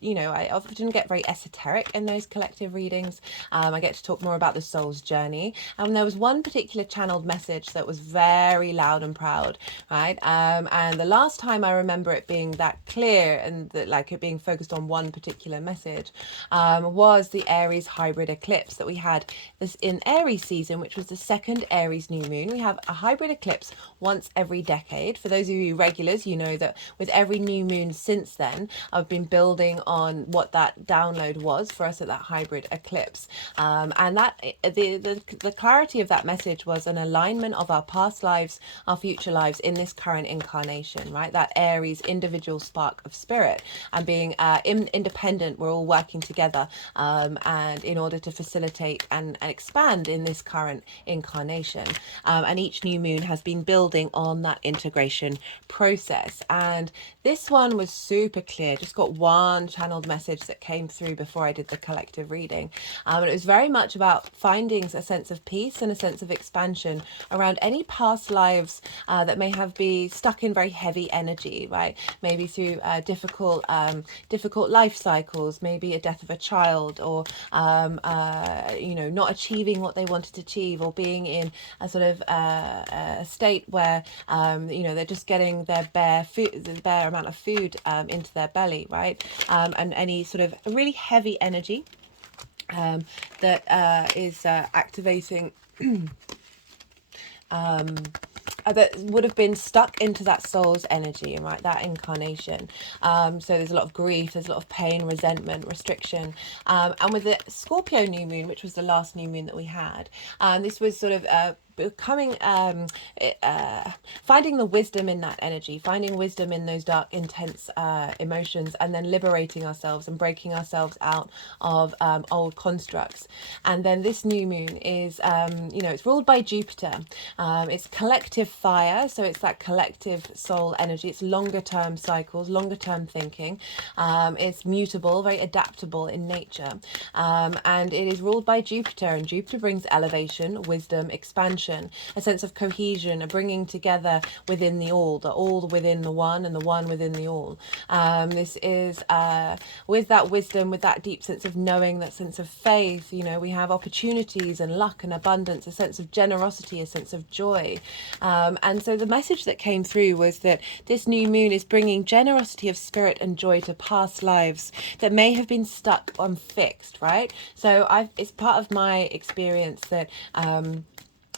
you know, I often get very esoteric in those collective readings. I get to talk more about the soul's journey. And there was one particular channeled message that was very loud and proud, right? And the last time I remember it being that clear and that, like, it being focused on one particular message was the Aries hybrid eclipse that we had this in Aries season, which was the second Aries new moon. We have a hybrid eclipse once every decade. For those of you regulars, you know that with every new moon since then, I've been building on what that download was for us at that hybrid eclipse. And that the clarity of that message was an alignment alignment of our past lives, our future lives in this current incarnation, right? That Aries individual spark of spirit, and being independent, we're all working together, and in order to facilitate and expand in this current incarnation. And each new moon has been building on that integration process. And this one was super clear. Just got one channeled message that came through before I did the collective reading. And it was very much about finding a sense of peace and a sense of expansion around any past lives that may have been stuck in very heavy energy, right? Maybe through difficult life cycles, maybe a death of a child, or you know, not achieving what they wanted to achieve, or being in a sort of a state where you know, they're just getting their bare amount of food into their belly, right? And any sort of really heavy energy that is activating that would have been stuck into that soul's energy, right, that incarnation. So there's a lot of grief, there's a lot of pain, resentment, restriction, and with the Scorpio new moon, which was the last new moon that we had, this was sort of becoming finding the wisdom in that energy, finding wisdom in those dark, intense emotions, and then liberating ourselves and breaking ourselves out of old constructs. And then this new moon is you know, it's ruled by Jupiter. It's collective fire, so it's that collective soul energy. It's longer term cycles, longer term thinking. It's mutable, very adaptable in nature, and it is ruled by Jupiter, and Jupiter brings elevation, wisdom, expansion, a sense of cohesion, a bringing together within the all within the one, and the one within the all. This is with that wisdom, with that deep sense of knowing, that sense of faith, you know, we have opportunities and luck and abundance, a sense of generosity, a sense of joy. And so the message that came through was that this new moon is bringing generosity of spirit and joy to past lives that may have been stuck on fixed, right? So it's part of my experience that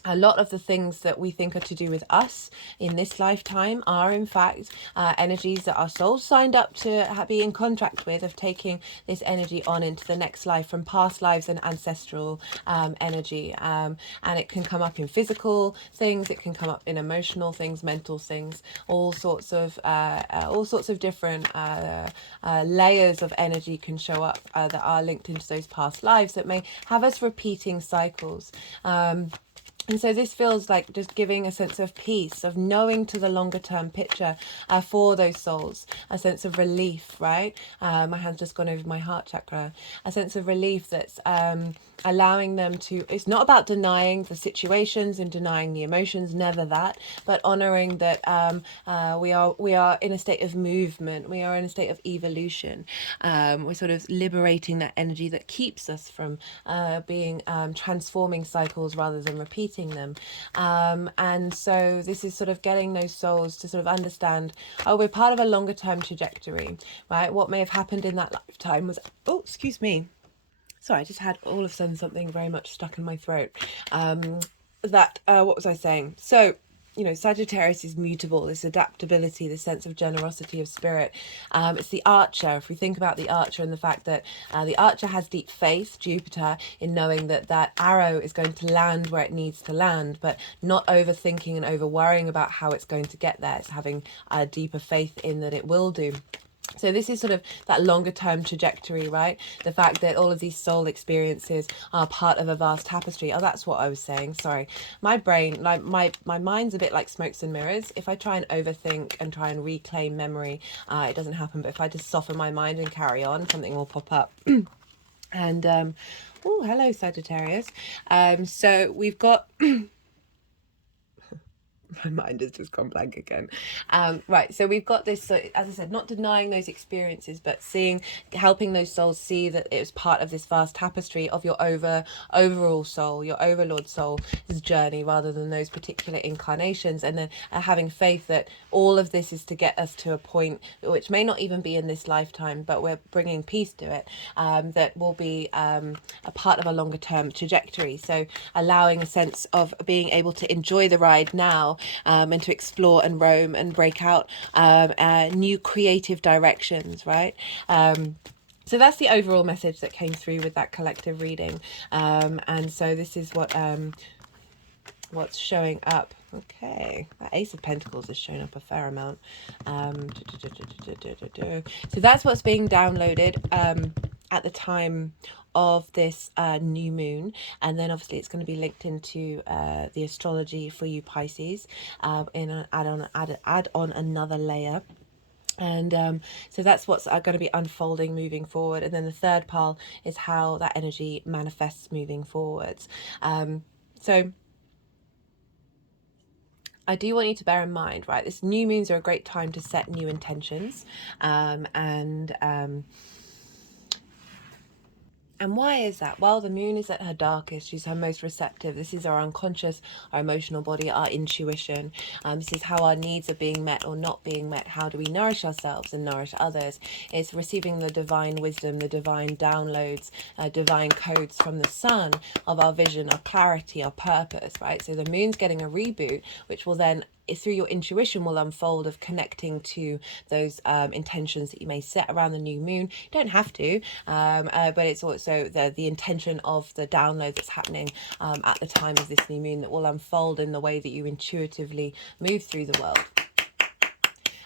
a lot of the things that we think are to do with us in this lifetime are in fact energies that our souls signed up to be in contract with, of taking this energy on into the next life from past lives and ancestral energy. And it can come up in physical things, it can come up in emotional things, mental things, all sorts of different layers of energy can show up that are linked into those past lives that may have us repeating cycles. And so this feels like just giving a sense of peace, of knowing to the longer term picture for those souls, a sense of relief, right? My hand's just gone over my heart chakra. A sense of relief that's allowing them to, it's not about denying the situations and denying the emotions, never that, but honoring that we are in a state of movement, we are in a state of evolution. We're sort of liberating that energy that keeps us from being transforming cycles rather than repeating them. And so this is sort of getting those souls to sort of understand, oh, we're part of a longer term trajectory, right? What may have happened in that lifetime was, oh, excuse me. Sorry, I just had all of a sudden something very much stuck in my throat. What was I saying? So, you know, Sagittarius is mutable, this adaptability, this sense of generosity of spirit. It's the archer. If we think about the archer and the fact that the archer has deep faith, Jupiter, in knowing that that arrow is going to land where it needs to land, but not overthinking and over worrying about how it's going to get there. It's having a deeper faith in that it will do. So this is sort of that longer term trajectory, right? The fact that all of these soul experiences are part of a vast tapestry. Oh, that's what I was saying. Sorry. My brain, like my mind's a bit like smokes and mirrors. If I try and overthink and try and reclaim memory, it doesn't happen. But if I just soften my mind and carry on, something will pop up. And, oh, hello, Sagittarius. So we've got... My mind has just gone blank again. Right, so we've got this, so as I said, not denying those experiences, but helping those souls see that it was part of this vast tapestry of your overall soul, your overlord soul's journey, rather than those particular incarnations. And then having faith that all of this is to get us to a point which may not even be in this lifetime, but we're bringing peace to it, that will be a part of a longer term trajectory. So allowing a sense of being able to enjoy the ride now, and to explore and roam and break out new creative directions, right? So that's the overall message that came through with that collective reading. And so this is what what's showing up. Okay, that Ace of Pentacles has shown up a fair amount. So that's what's being downloaded at the time of this new moon, and then obviously it's going to be linked into the astrology for you Pisces, in an add on another layer. And so that's what's going to be unfolding moving forward. And then the third pile is how that energy manifests moving forwards. So I do want you to bear in mind, right, this new moons are a great time to set new intentions. And why is that? Well, the moon is at her darkest. She's her most receptive. This is our unconscious, our emotional body, our intuition. This is how our needs are being met or not being met. How do we nourish ourselves and nourish others? It's receiving the divine wisdom, the divine downloads, divine codes from the sun of our vision, our clarity, our purpose, right? So the moon's getting a reboot, which will then through your intuition will unfold of connecting to those intentions that you may set around the new moon. You don't have to, but it's also the intention of the download that's happening at the time of this new moon that will unfold in the way that you intuitively move through the world.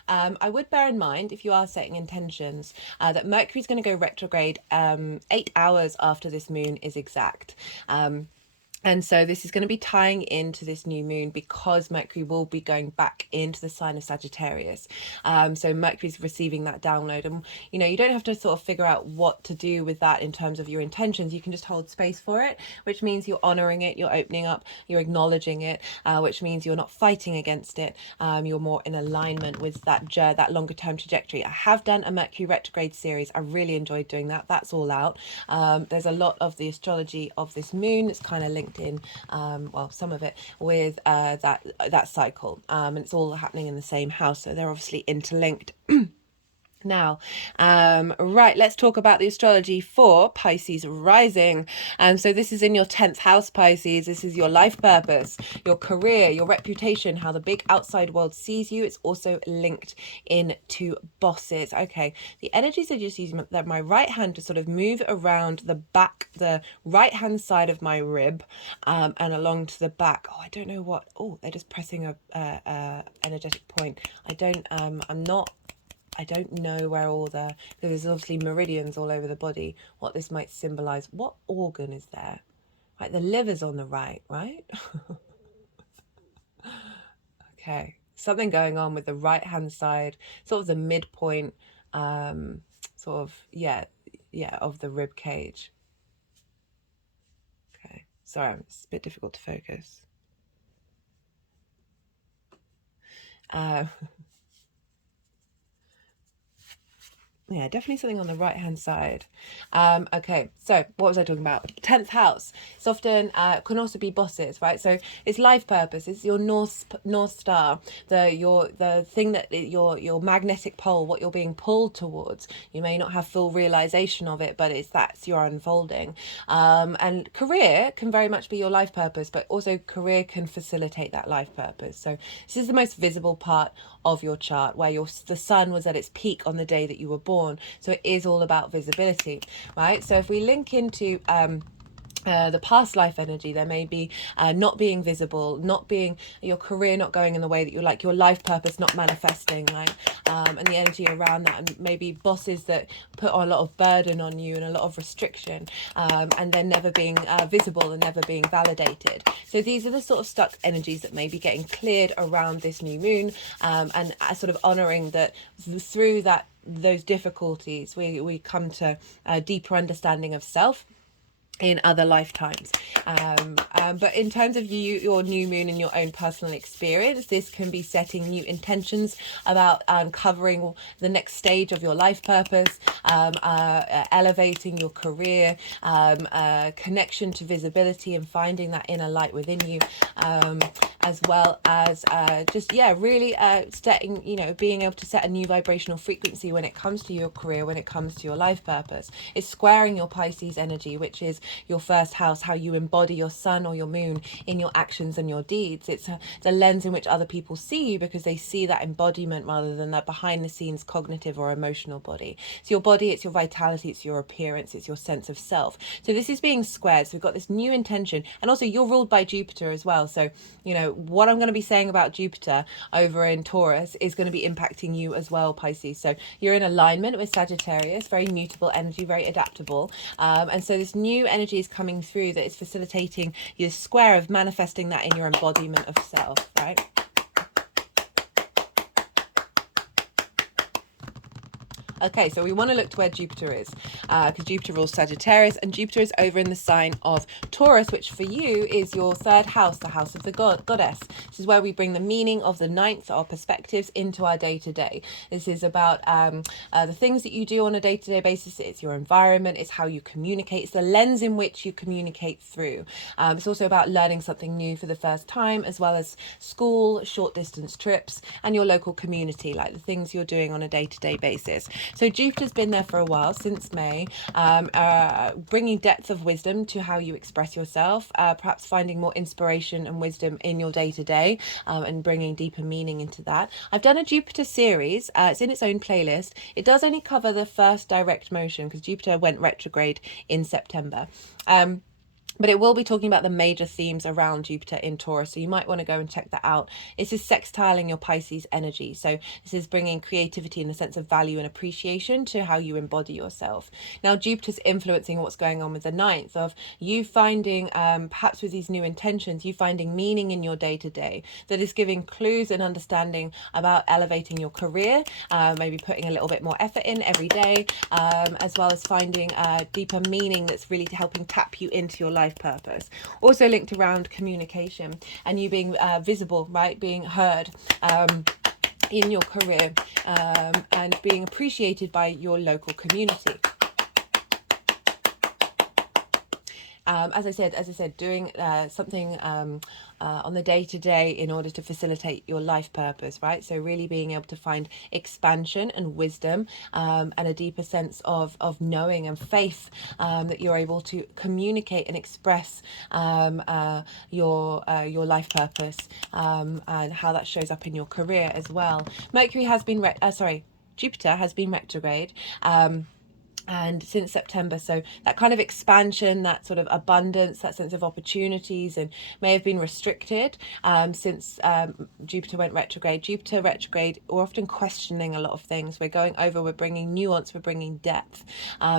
I would bear in mind, if you are setting intentions, that Mercury's going to go retrograde 8 hours after this moon is exact. And so this is going to be tying into this new moon because Mercury will be going back into the sign of Sagittarius. So Mercury's receiving that download. And, you know, you don't have to sort of figure out what to do with that in terms of your intentions. You can just hold space for it, which means you're honoring it, you're opening up, you're acknowledging it, which means you're not fighting against it. You're more in alignment with that longer term trajectory. I have done a Mercury retrograde series. I really enjoyed doing that. That's all out. There's a lot of the astrology of this moon that's kind of linked in, well, some of it with that cycle, and it's all happening in the same house, so they're obviously interlinked. Now, right, let's talk about the astrology for Pisces rising. So this is in your 10th house, Pisces. This is your life purpose, your career, your reputation, how the big outside world sees you. It's also linked into bosses. Okay, the energies are just using my right hand to sort of move around the back, the right hand side of my rib, and along to the back. Oh, I don't know what. Oh, they're just pressing a energetic point. I don't know where all because there's obviously meridians all over the body, what this might symbolize. What organ is there? Right, the liver's on the right? Okay, something going on with the right hand side, sort of the midpoint, of the rib cage. Okay, sorry, it's a bit difficult to focus. Yeah, definitely something on the right hand side. Okay, so what was I talking about? 10th house. It's often can also be bosses, right? So it's life purpose. It's your north star, the thing that your magnetic pole, what you're being pulled towards. You may not have full realization of it, but that's your unfolding. And career can very much be your life purpose, but also career can facilitate that life purpose. So this is the most visible part of your chart, where the sun was at its peak on the day that you were born. So it is all about visibility, right? So if we link into the past life energy, there may be not being visible, not being your career not going in the way that you like, your life purpose not manifesting, right? And the energy around that, and maybe bosses that put a lot of burden on you and a lot of restriction, and then never being visible and never being validated. So these are the sort of stuck energies that may be getting cleared around this new moon, and sort of honoring that through those difficulties we come to a deeper understanding of self in other lifetimes. But in terms of your new moon and your own personal experience, this can be setting new intentions about covering the next stage of your life purpose, elevating your career, connection to visibility and finding that inner light within you, as well as really setting, being able to set a new vibrational frequency when it comes to your career, when it comes to your life purpose. It's squaring your Pisces energy, which is your first house, how you embody embody your sun or your moon in your actions and your deeds. It's the lens in which other people see you, because they see that embodiment rather than that behind the scenes cognitive or emotional body. So your body, it's your vitality, it's your appearance, it's your sense of self. So this is being squared. So we've got this new intention, and also you're ruled by Jupiter as well. So, you know, what I'm going to be saying about Jupiter over in Taurus is going to be impacting you as well, Pisces. So you're in alignment with Sagittarius, very mutable energy, very adaptable. And so this new energy is coming through that is facilitating your square of manifesting that in your embodiment of self, right? Okay, so we want to look to where Jupiter is, because Jupiter rules Sagittarius, and Jupiter is over in the sign of Taurus, which for you is your third house, the house of the goddess. This is where we bring the meaning of the ninth, our perspectives, into our day-to-day. This is about the things that you do on a day-to-day basis. It's your environment, it's how you communicate, it's the lens in which you communicate through. It's also about learning something new for the first time, as well as school, short-distance trips, and your local community, like the things you're doing on a day-to-day basis. So Jupiter's been there for a while, since May, bringing depth of wisdom to how you express yourself, perhaps finding more inspiration and wisdom in your day-to-day, and bringing deeper meaning into that. I've done a Jupiter series. It's in its own playlist. It does only cover the first direct motion, because Jupiter went retrograde in September. But it will be talking about the major themes around Jupiter in Taurus. So you might want to go and check that out. This is sextiling your Pisces energy. So this is bringing creativity and a sense of value and appreciation to how you embody yourself. Now, Jupiter's influencing what's going on with the ninth, of you finding, perhaps with these new intentions, you finding meaning in your day-to-day that is giving clues and understanding about elevating your career, maybe putting a little bit more effort in every day, as well as finding deeper meaning that's really helping tap you into your life purpose. Also linked around communication and you being visible, right, being heard in your career, and being appreciated by your local community. As I said, doing something on the day-to-day in order to facilitate your life purpose, right? So really being able to find expansion and wisdom, and a deeper sense of knowing and faith, that you're able to communicate and express your life purpose, and how that shows up in your career as well. Jupiter has been retrograde. And since September, so that kind of expansion, that sort of abundance, that sense of opportunities, and may have been restricted since Jupiter went retrograde. Jupiter retrograde, we're often questioning a lot of things. We're bringing nuance, we're bringing depth.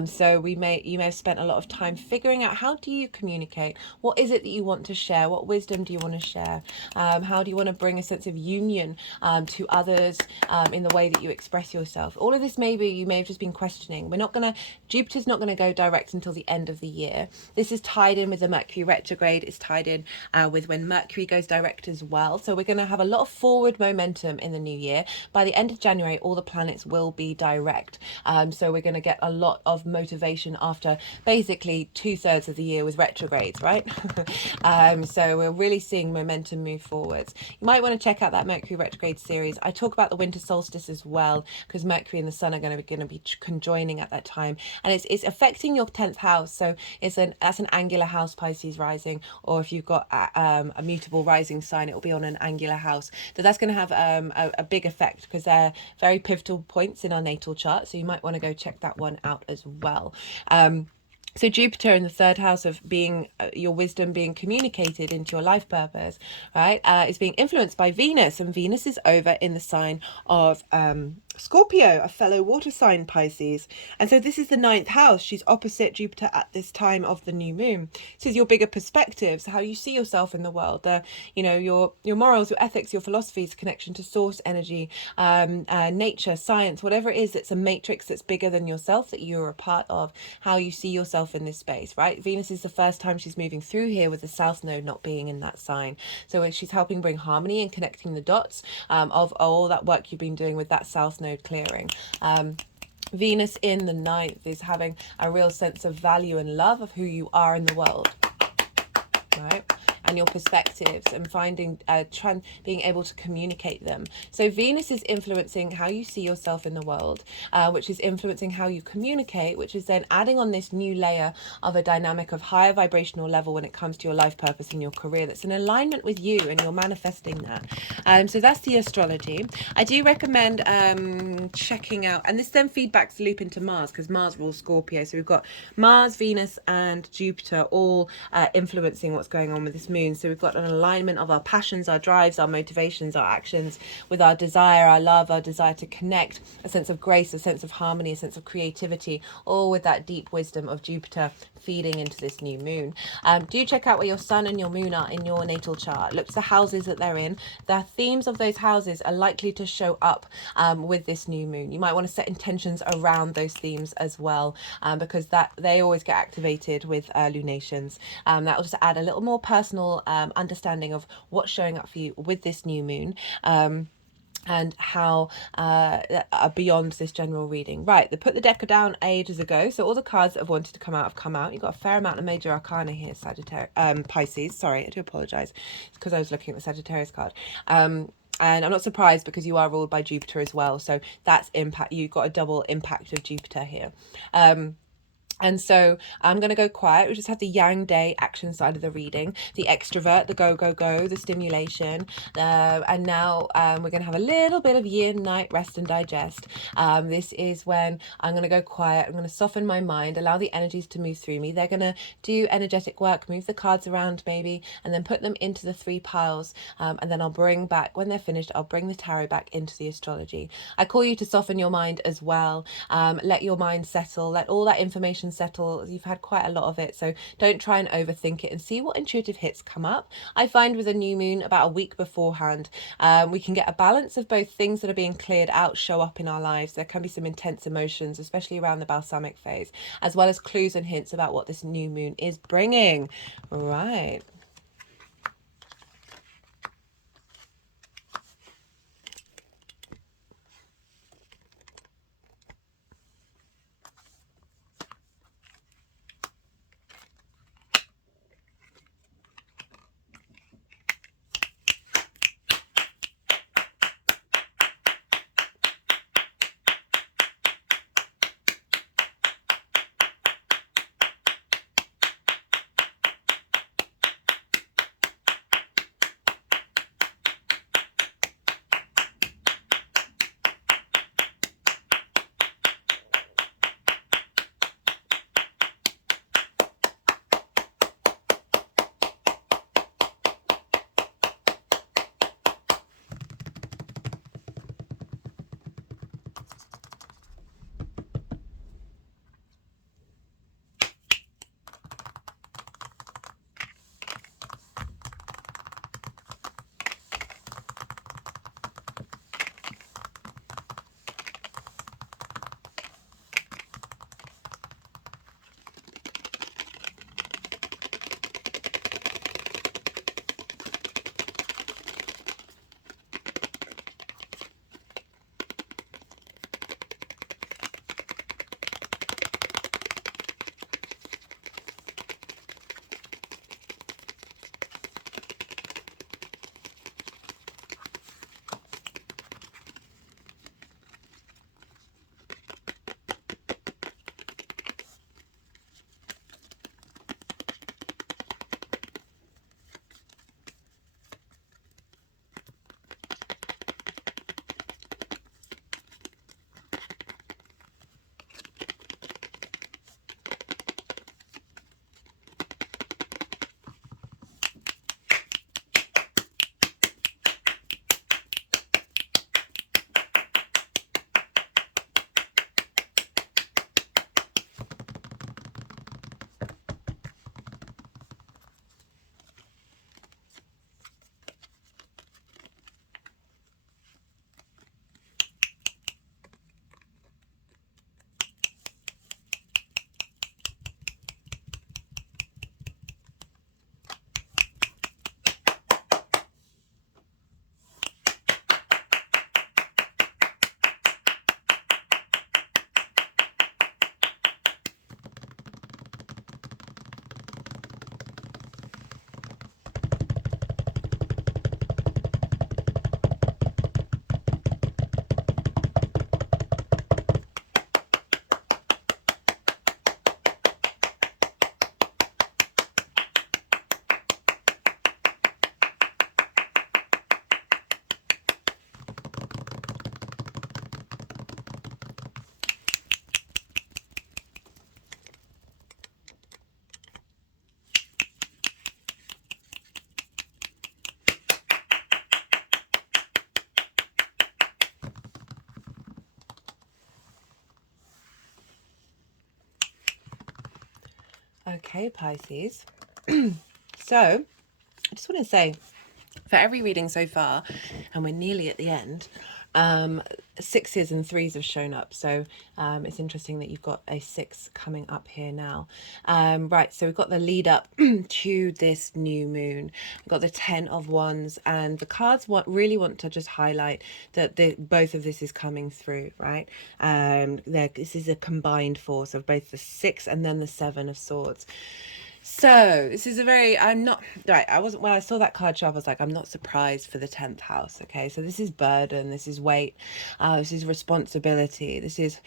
So you may have spent a lot of time figuring out, how do you communicate? What is it that you want to share? What wisdom do you want to share? How do you want to bring a sense of union to others in the way that you express yourself? All of this, you may have just been questioning. Jupiter's not going to go direct until the end of the year. This is tied in with the Mercury retrograde. It's tied in with when Mercury goes direct as well. So we're going to have a lot of forward momentum in the new year. By the end of January, all the planets will be direct. So we're going to get a lot of motivation after basically 2/3 of the year was retrogrades, right? So we're really seeing momentum move forwards. You might want to check out that Mercury retrograde series. I talk about the winter solstice as well, because Mercury and the Sun are going to be conjoining at that time, and it's affecting your 10th house. So that's an angular house, Pisces rising, or if you've got a mutable rising sign, it will be on an angular house. So that's going to have a big effect, because they're very pivotal points in our natal chart. So you might want to go check that one out as well. So Jupiter in the third house of being your wisdom being communicated into your life purpose, right, is being influenced by Venus, and Venus is over in the sign of Scorpio, a fellow water sign, Pisces. And so this is the 9th house. She's opposite Jupiter at this time of the new moon. This is your bigger perspectives, how you see yourself in the world, your morals, your ethics, your philosophies, connection to source energy, nature, science, whatever it is that's a matrix that's bigger than yourself, that you're a part of, how you see yourself in this space, right? Venus is the first time she's moving through here with the south node not being in that sign. So she's helping bring harmony and connecting the dots of all that work you've been doing with that south node clearing. Venus in the 9th is having a real sense of value and love of who you are in the world, right? and your perspectives, and finding being able to communicate them. So Venus is influencing how you see yourself in the world, which is influencing how you communicate, which is then adding on this new layer of a dynamic of higher vibrational level when it comes to your life purpose and your career that's in alignment with you, and you're manifesting that. So that's the astrology. I do recommend checking out, and this then feedbacks loop into Mars, because Mars rules Scorpio. So we've got Mars, Venus and Jupiter all influencing what's going on with this moon. So we've got an alignment of our passions, our drives, our motivations, our actions, with our desire, our love, our desire to connect, a sense of grace, a sense of harmony, a sense of creativity, all with that deep wisdom of Jupiter feeding into this new moon. Do check out where your sun and your moon are in your natal chart. Look to the houses that they're in. The themes of those houses are likely to show up with this new moon. You might want to set intentions around those themes as well, because that they always get activated with lunations. That will just add a little more personal understanding of what's showing up for you with this new moon. And how are beyond this general reading. Right, they put the deck down ages ago, so all the cards that have wanted to come out have come out. You've got a fair amount of major arcana here, Sagittarius, Pisces. Sorry, I do apologise. It's because I was looking at the Sagittarius card. And I'm not surprised, because you are ruled by Jupiter as well, so that's impact. You've got a double impact of Jupiter here. And so I'm going to go quiet. We just have the yang day action side of the reading, the extrovert, the go, go, go, the stimulation. And now we're going to have a little bit of yin, night, rest and digest. This is when I'm going to go quiet. I'm going to soften my mind, allow the energies to move through me. They're going to do energetic work, move the cards around maybe, and then put them into the 3 piles. And then I'll bring back, when they're finished, I'll bring the tarot back into the astrology. I call you to soften your mind as well. Let your mind settle. Let all that information settle. You've had quite a lot of it, so don't try and overthink it, and see what intuitive hits come up. I find with a new moon about a week beforehand, we can get a balance of both things that are being cleared out show up in our lives. There can be some intense emotions, especially around the balsamic phase, as well as clues and hints about what this new moon is bringing. Right. Okay, Pisces. So I just want to say, for every reading so far, and we're nearly at the end, sixes and threes have shown up. So it's interesting that you've got a 6 coming up here now. Right, so we've got the lead up to this new moon. We've got the 10 of Wands, and the cards really want to just highlight that both of this is coming through, right? This is a combined force of both the 6 and then the 7 of Swords. So this is a very, I'm not, right, I wasn't, when I saw that card show up, I was like, I'm not surprised for the 10th house, okay? So this is burden, this is weight, this is responsibility, this is,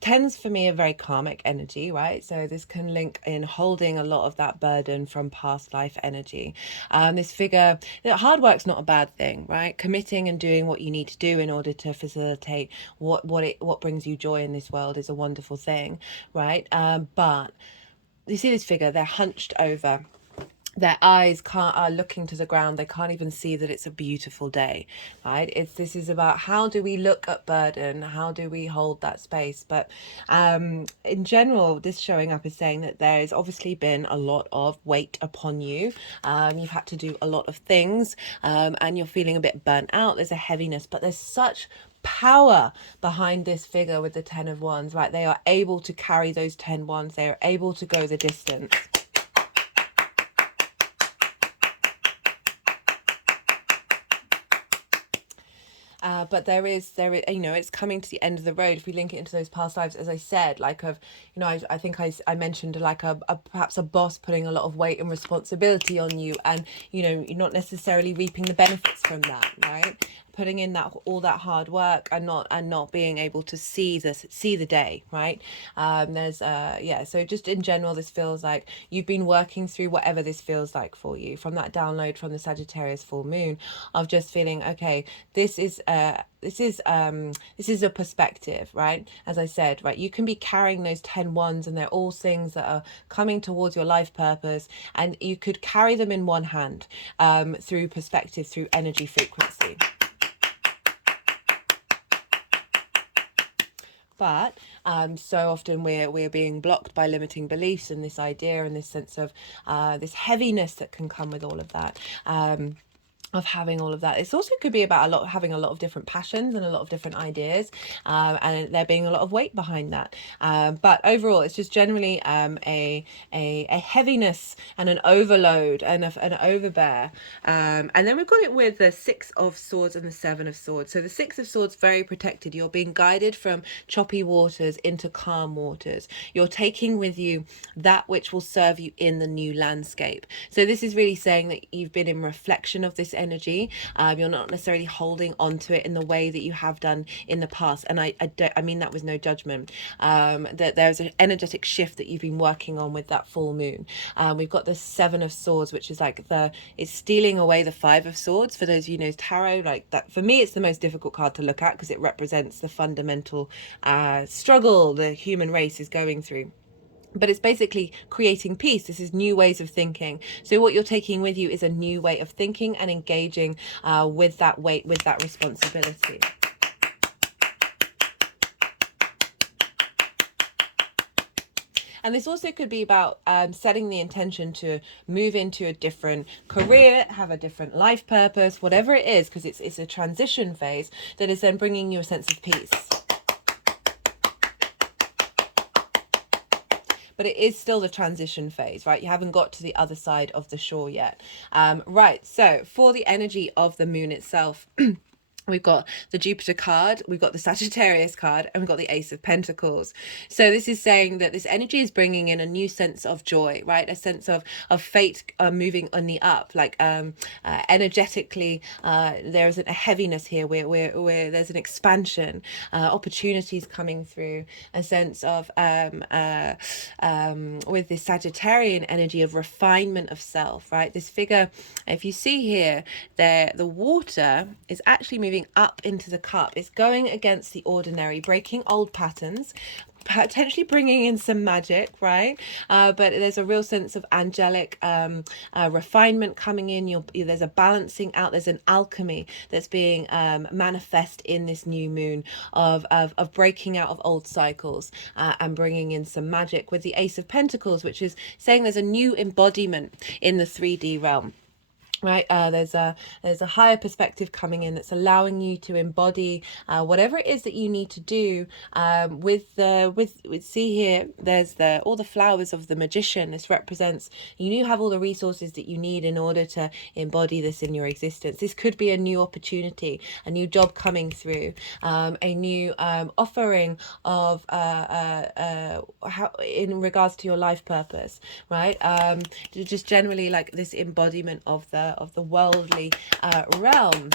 tens for me a very karmic energy, right? So this can link in holding a lot of that burden from past life energy. This figure, hard work's not a bad thing, right? Committing and doing what you need to do in order to facilitate what brings you joy in this world is a wonderful thing, right? But you see this figure, they're hunched over, their eyes are looking to the ground, they can't even see that it's a beautiful day, right? This is about how do we look at burden, how do we hold that space. But in general, this showing up is saying that there has obviously been a lot of weight upon you. You've had to do a lot of things, and you're feeling a bit burnt out. There's a heaviness, but there's such power behind this figure with the 10 of Wands, right? They are able to carry those 10 wands, they are able to go the distance. But there is, you know, it's coming to the end of the road. If we link it into those past lives, as I said, like you know, I think I mentioned like perhaps a boss putting a lot of weight and responsibility on you, and you know, you're not necessarily reaping the benefits from that, right? Putting in all that hard work and not being able to see the day, right? Yeah, so just in general, this feels like you've been working through whatever this feels like for you, from that download from the Sagittarius full moon of just feeling, okay, this is a perspective, right? As I said, right, you can be carrying those 10 wands, and they're all things that are coming towards your life purpose, and you could carry them in one hand, through perspective, through energy frequency. But so often we're being blocked by limiting beliefs and this idea and this sense of this heaviness that can come with all of that. Of having all of that. It also could be about having a lot of different passions and a lot of different ideas, and there being a lot of weight behind that. But overall, it's just generally a heaviness and an overload and an overbear. And then we've got it with the 6 of Swords and the 7 of Swords. So the 6 of Swords, very protected. You're being guided from choppy waters into calm waters. You're taking with you that which will serve you in the new landscape. So this is really saying that you've been in reflection of this energy. You're not necessarily holding on to it in the way that you have done in the past, and I mean that with no judgment. That there's an energetic shift that you've been working on with that full moon. We've got the 7 of Swords, which is like it's stealing away the 5 of Swords. For those of you who know tarot, like that, for me it's the most difficult card to look at because it represents the fundamental struggle the human race is going through. But it's basically creating peace. This is new ways of thinking. So what you're taking with you is a new way of thinking and engaging with that weight, with that responsibility. And this also could be about setting the intention to move into a different career, have a different life purpose, whatever it is, because it's a transition phase that is then bringing you a sense of peace. But it is still the transition phase, right? You haven't got to the other side of the shore yet. Right, so for the energy of the moon itself, we've got the Jupiter card, we've got the Sagittarius card, and we've got the Ace of Pentacles. So this is saying that this energy is bringing in a new sense of joy, right? A sense of fate moving on the up, like energetically, there's a heaviness here where there's an expansion, opportunities coming through, a sense of with this Sagittarian energy of refinement of self, right? This figure, if you see here, the water is actually moving up into the cup. It's going against the ordinary, breaking old patterns, potentially bringing in some magic, right? But there's a real sense of angelic refinement coming in. There's a balancing out, there's an alchemy that's being manifest in this new moon of breaking out of old cycles and bringing in some magic with the Ace of Pentacles, which is saying there's a new embodiment in the 3D realm. Right, there's a higher perspective coming in that's allowing you to embody whatever it is that you need to do. With see here, there's all the flowers of the magician. This represents you have all the resources that you need in order to embody this in your existence. This could be a new opportunity, a new job coming through, a new offering of how in regards to your life purpose, right? Just generally like this embodiment of the worldly realm.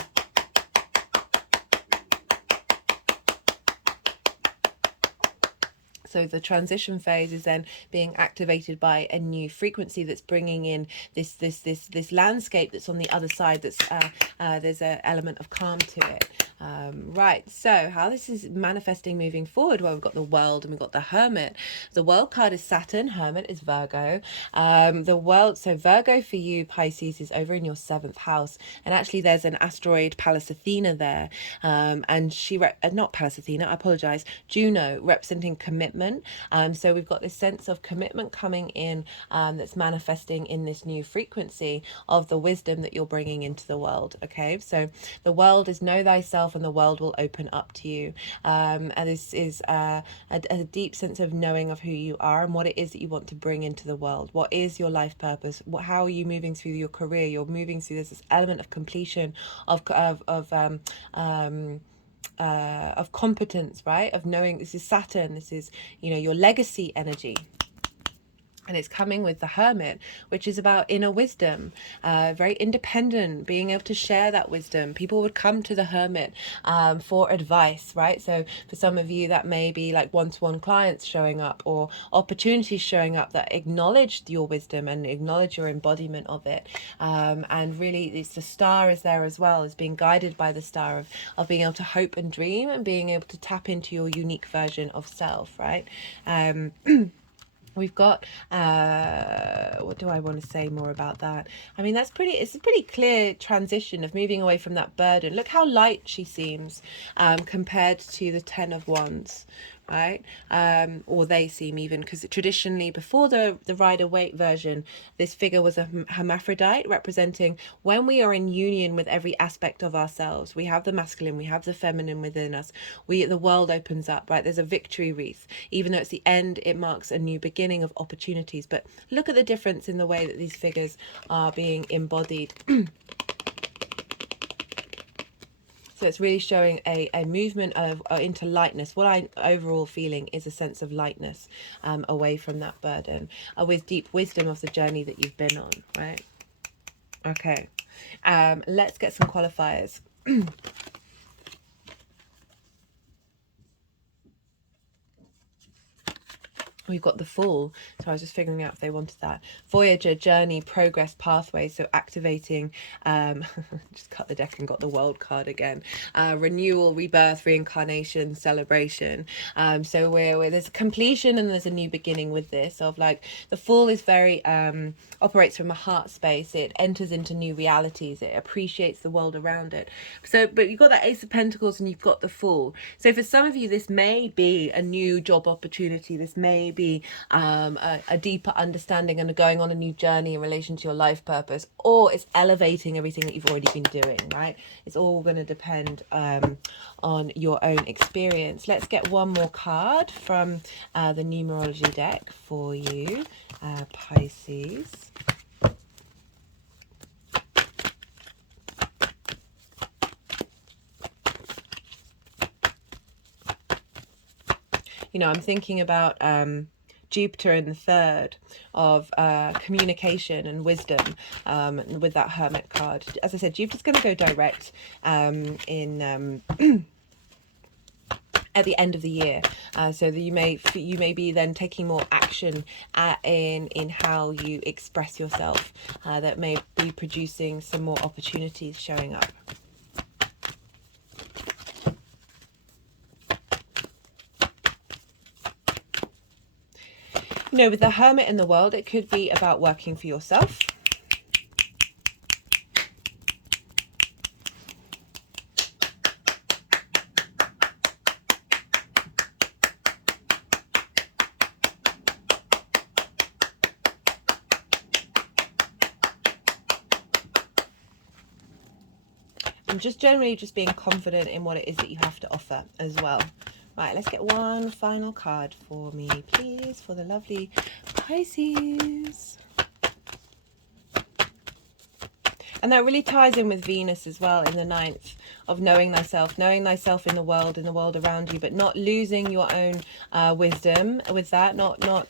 So the transition phase is then being activated by a new frequency that's bringing in this landscape that's on the other side. That's there's an element of calm to it. Right, so how this is manifesting moving forward, well, we've got the World and we've got the Hermit. The World card is Saturn, Hermit is Virgo. The World, so Virgo for you, Pisces, is over in your 7th house, and actually there's an asteroid Pallas Athena there, and she not Pallas Athena, I apologize, Juno, representing commitment. So we've got this sense of commitment coming in that's manifesting in this new frequency of the wisdom that you're bringing into the world. Okay, so the world is know thyself and the world will open up to you, and this is a deep sense of knowing of who you are and what it is that you want to bring into the world. What is your life purpose? How are you moving through your career? You're moving through this element of completion, of competence, right? Of knowing this is Saturn, this is, your legacy energy. And it's coming with the Hermit, which is about inner wisdom, very independent, being able to share that wisdom. People would come to the Hermit for advice, right? So for some of you, that may be like one-to-one clients showing up or opportunities showing up that acknowledge your wisdom and acknowledge your embodiment of it. And really, it's the star is there as well, as being guided by the star of being able to hope and dream and being able to tap into your unique version of self, right? We've got, what do I want to say more about that? I mean, it's a pretty clear transition of moving away from that burden. Look how light she seems compared to the 10 of Wands, right? Or they seem even, because traditionally before the Rider-Waite version, this figure was a hermaphrodite, representing when we are in union with every aspect of ourselves. We have the masculine, we have the feminine within us. The world opens up, right? There's a victory wreath. Even though it's the end, it marks a new beginning of opportunities. But look at the difference in the way that these figures are being embodied. So it's really showing a movement into lightness. What I'm overall feeling is a sense of lightness away from that burden, with deep wisdom of the journey that you've been on, right? Okay, let's get some qualifiers. We've got the Fool, so I was just figuring out if they wanted that. Voyager, journey, progress, pathway, so activating, just cut the deck and got the World card again. Renewal, rebirth, reincarnation, celebration. So there's a completion and there's a new beginning with this, of like, the Fool is very, operates from a heart space. It enters into new realities. It appreciates the world around it. So, but you've got that Ace of Pentacles and you've got the Fool. So for some of you, this may be a new job opportunity. This may be a deeper understanding and going on a new journey in relation to your life purpose, or it's elevating everything that you've already been doing, right? It's all going to depend on your own experience. Let's get one more card from the numerology deck for you, Pisces. I'm thinking about Jupiter in the 3rd of communication and wisdom with that Hermit card. As I said, Jupiter's going to go direct in at the end of the year, so that you may be then taking more action in how you express yourself, that may be producing some more opportunities showing up. You know, with the Hermit in the world, it could be about working for yourself. And just generally just being confident in what it is that you have to offer as well. Right, let's get one final card for me, please, for the lovely Pisces. And that really ties in with Venus as well in the 9th, of knowing thyself in the world around you, but not losing your own wisdom with that, not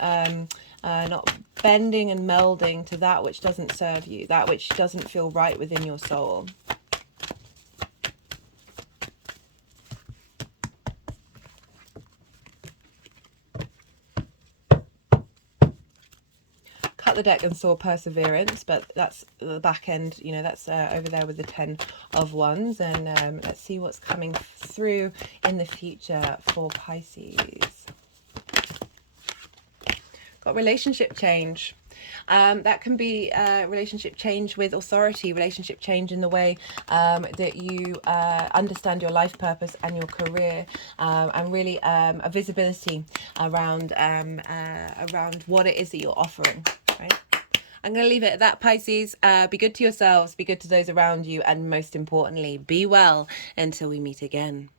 bending and melding to that which doesn't serve you, that which doesn't feel right within your soul. The deck and saw perseverance, but that's the back end, you know, that's over there with the 10 of Wands. And let's see what's coming through in the future for Pisces. Got relationship change. That can be relationship change with authority, relationship change in the way that you understand your life purpose and your career, and really a visibility around what it is that you're offering. Right? I'm going to leave it at that, Pisces. Be good to yourselves, be good to those around you, and most importantly, be well until we meet again.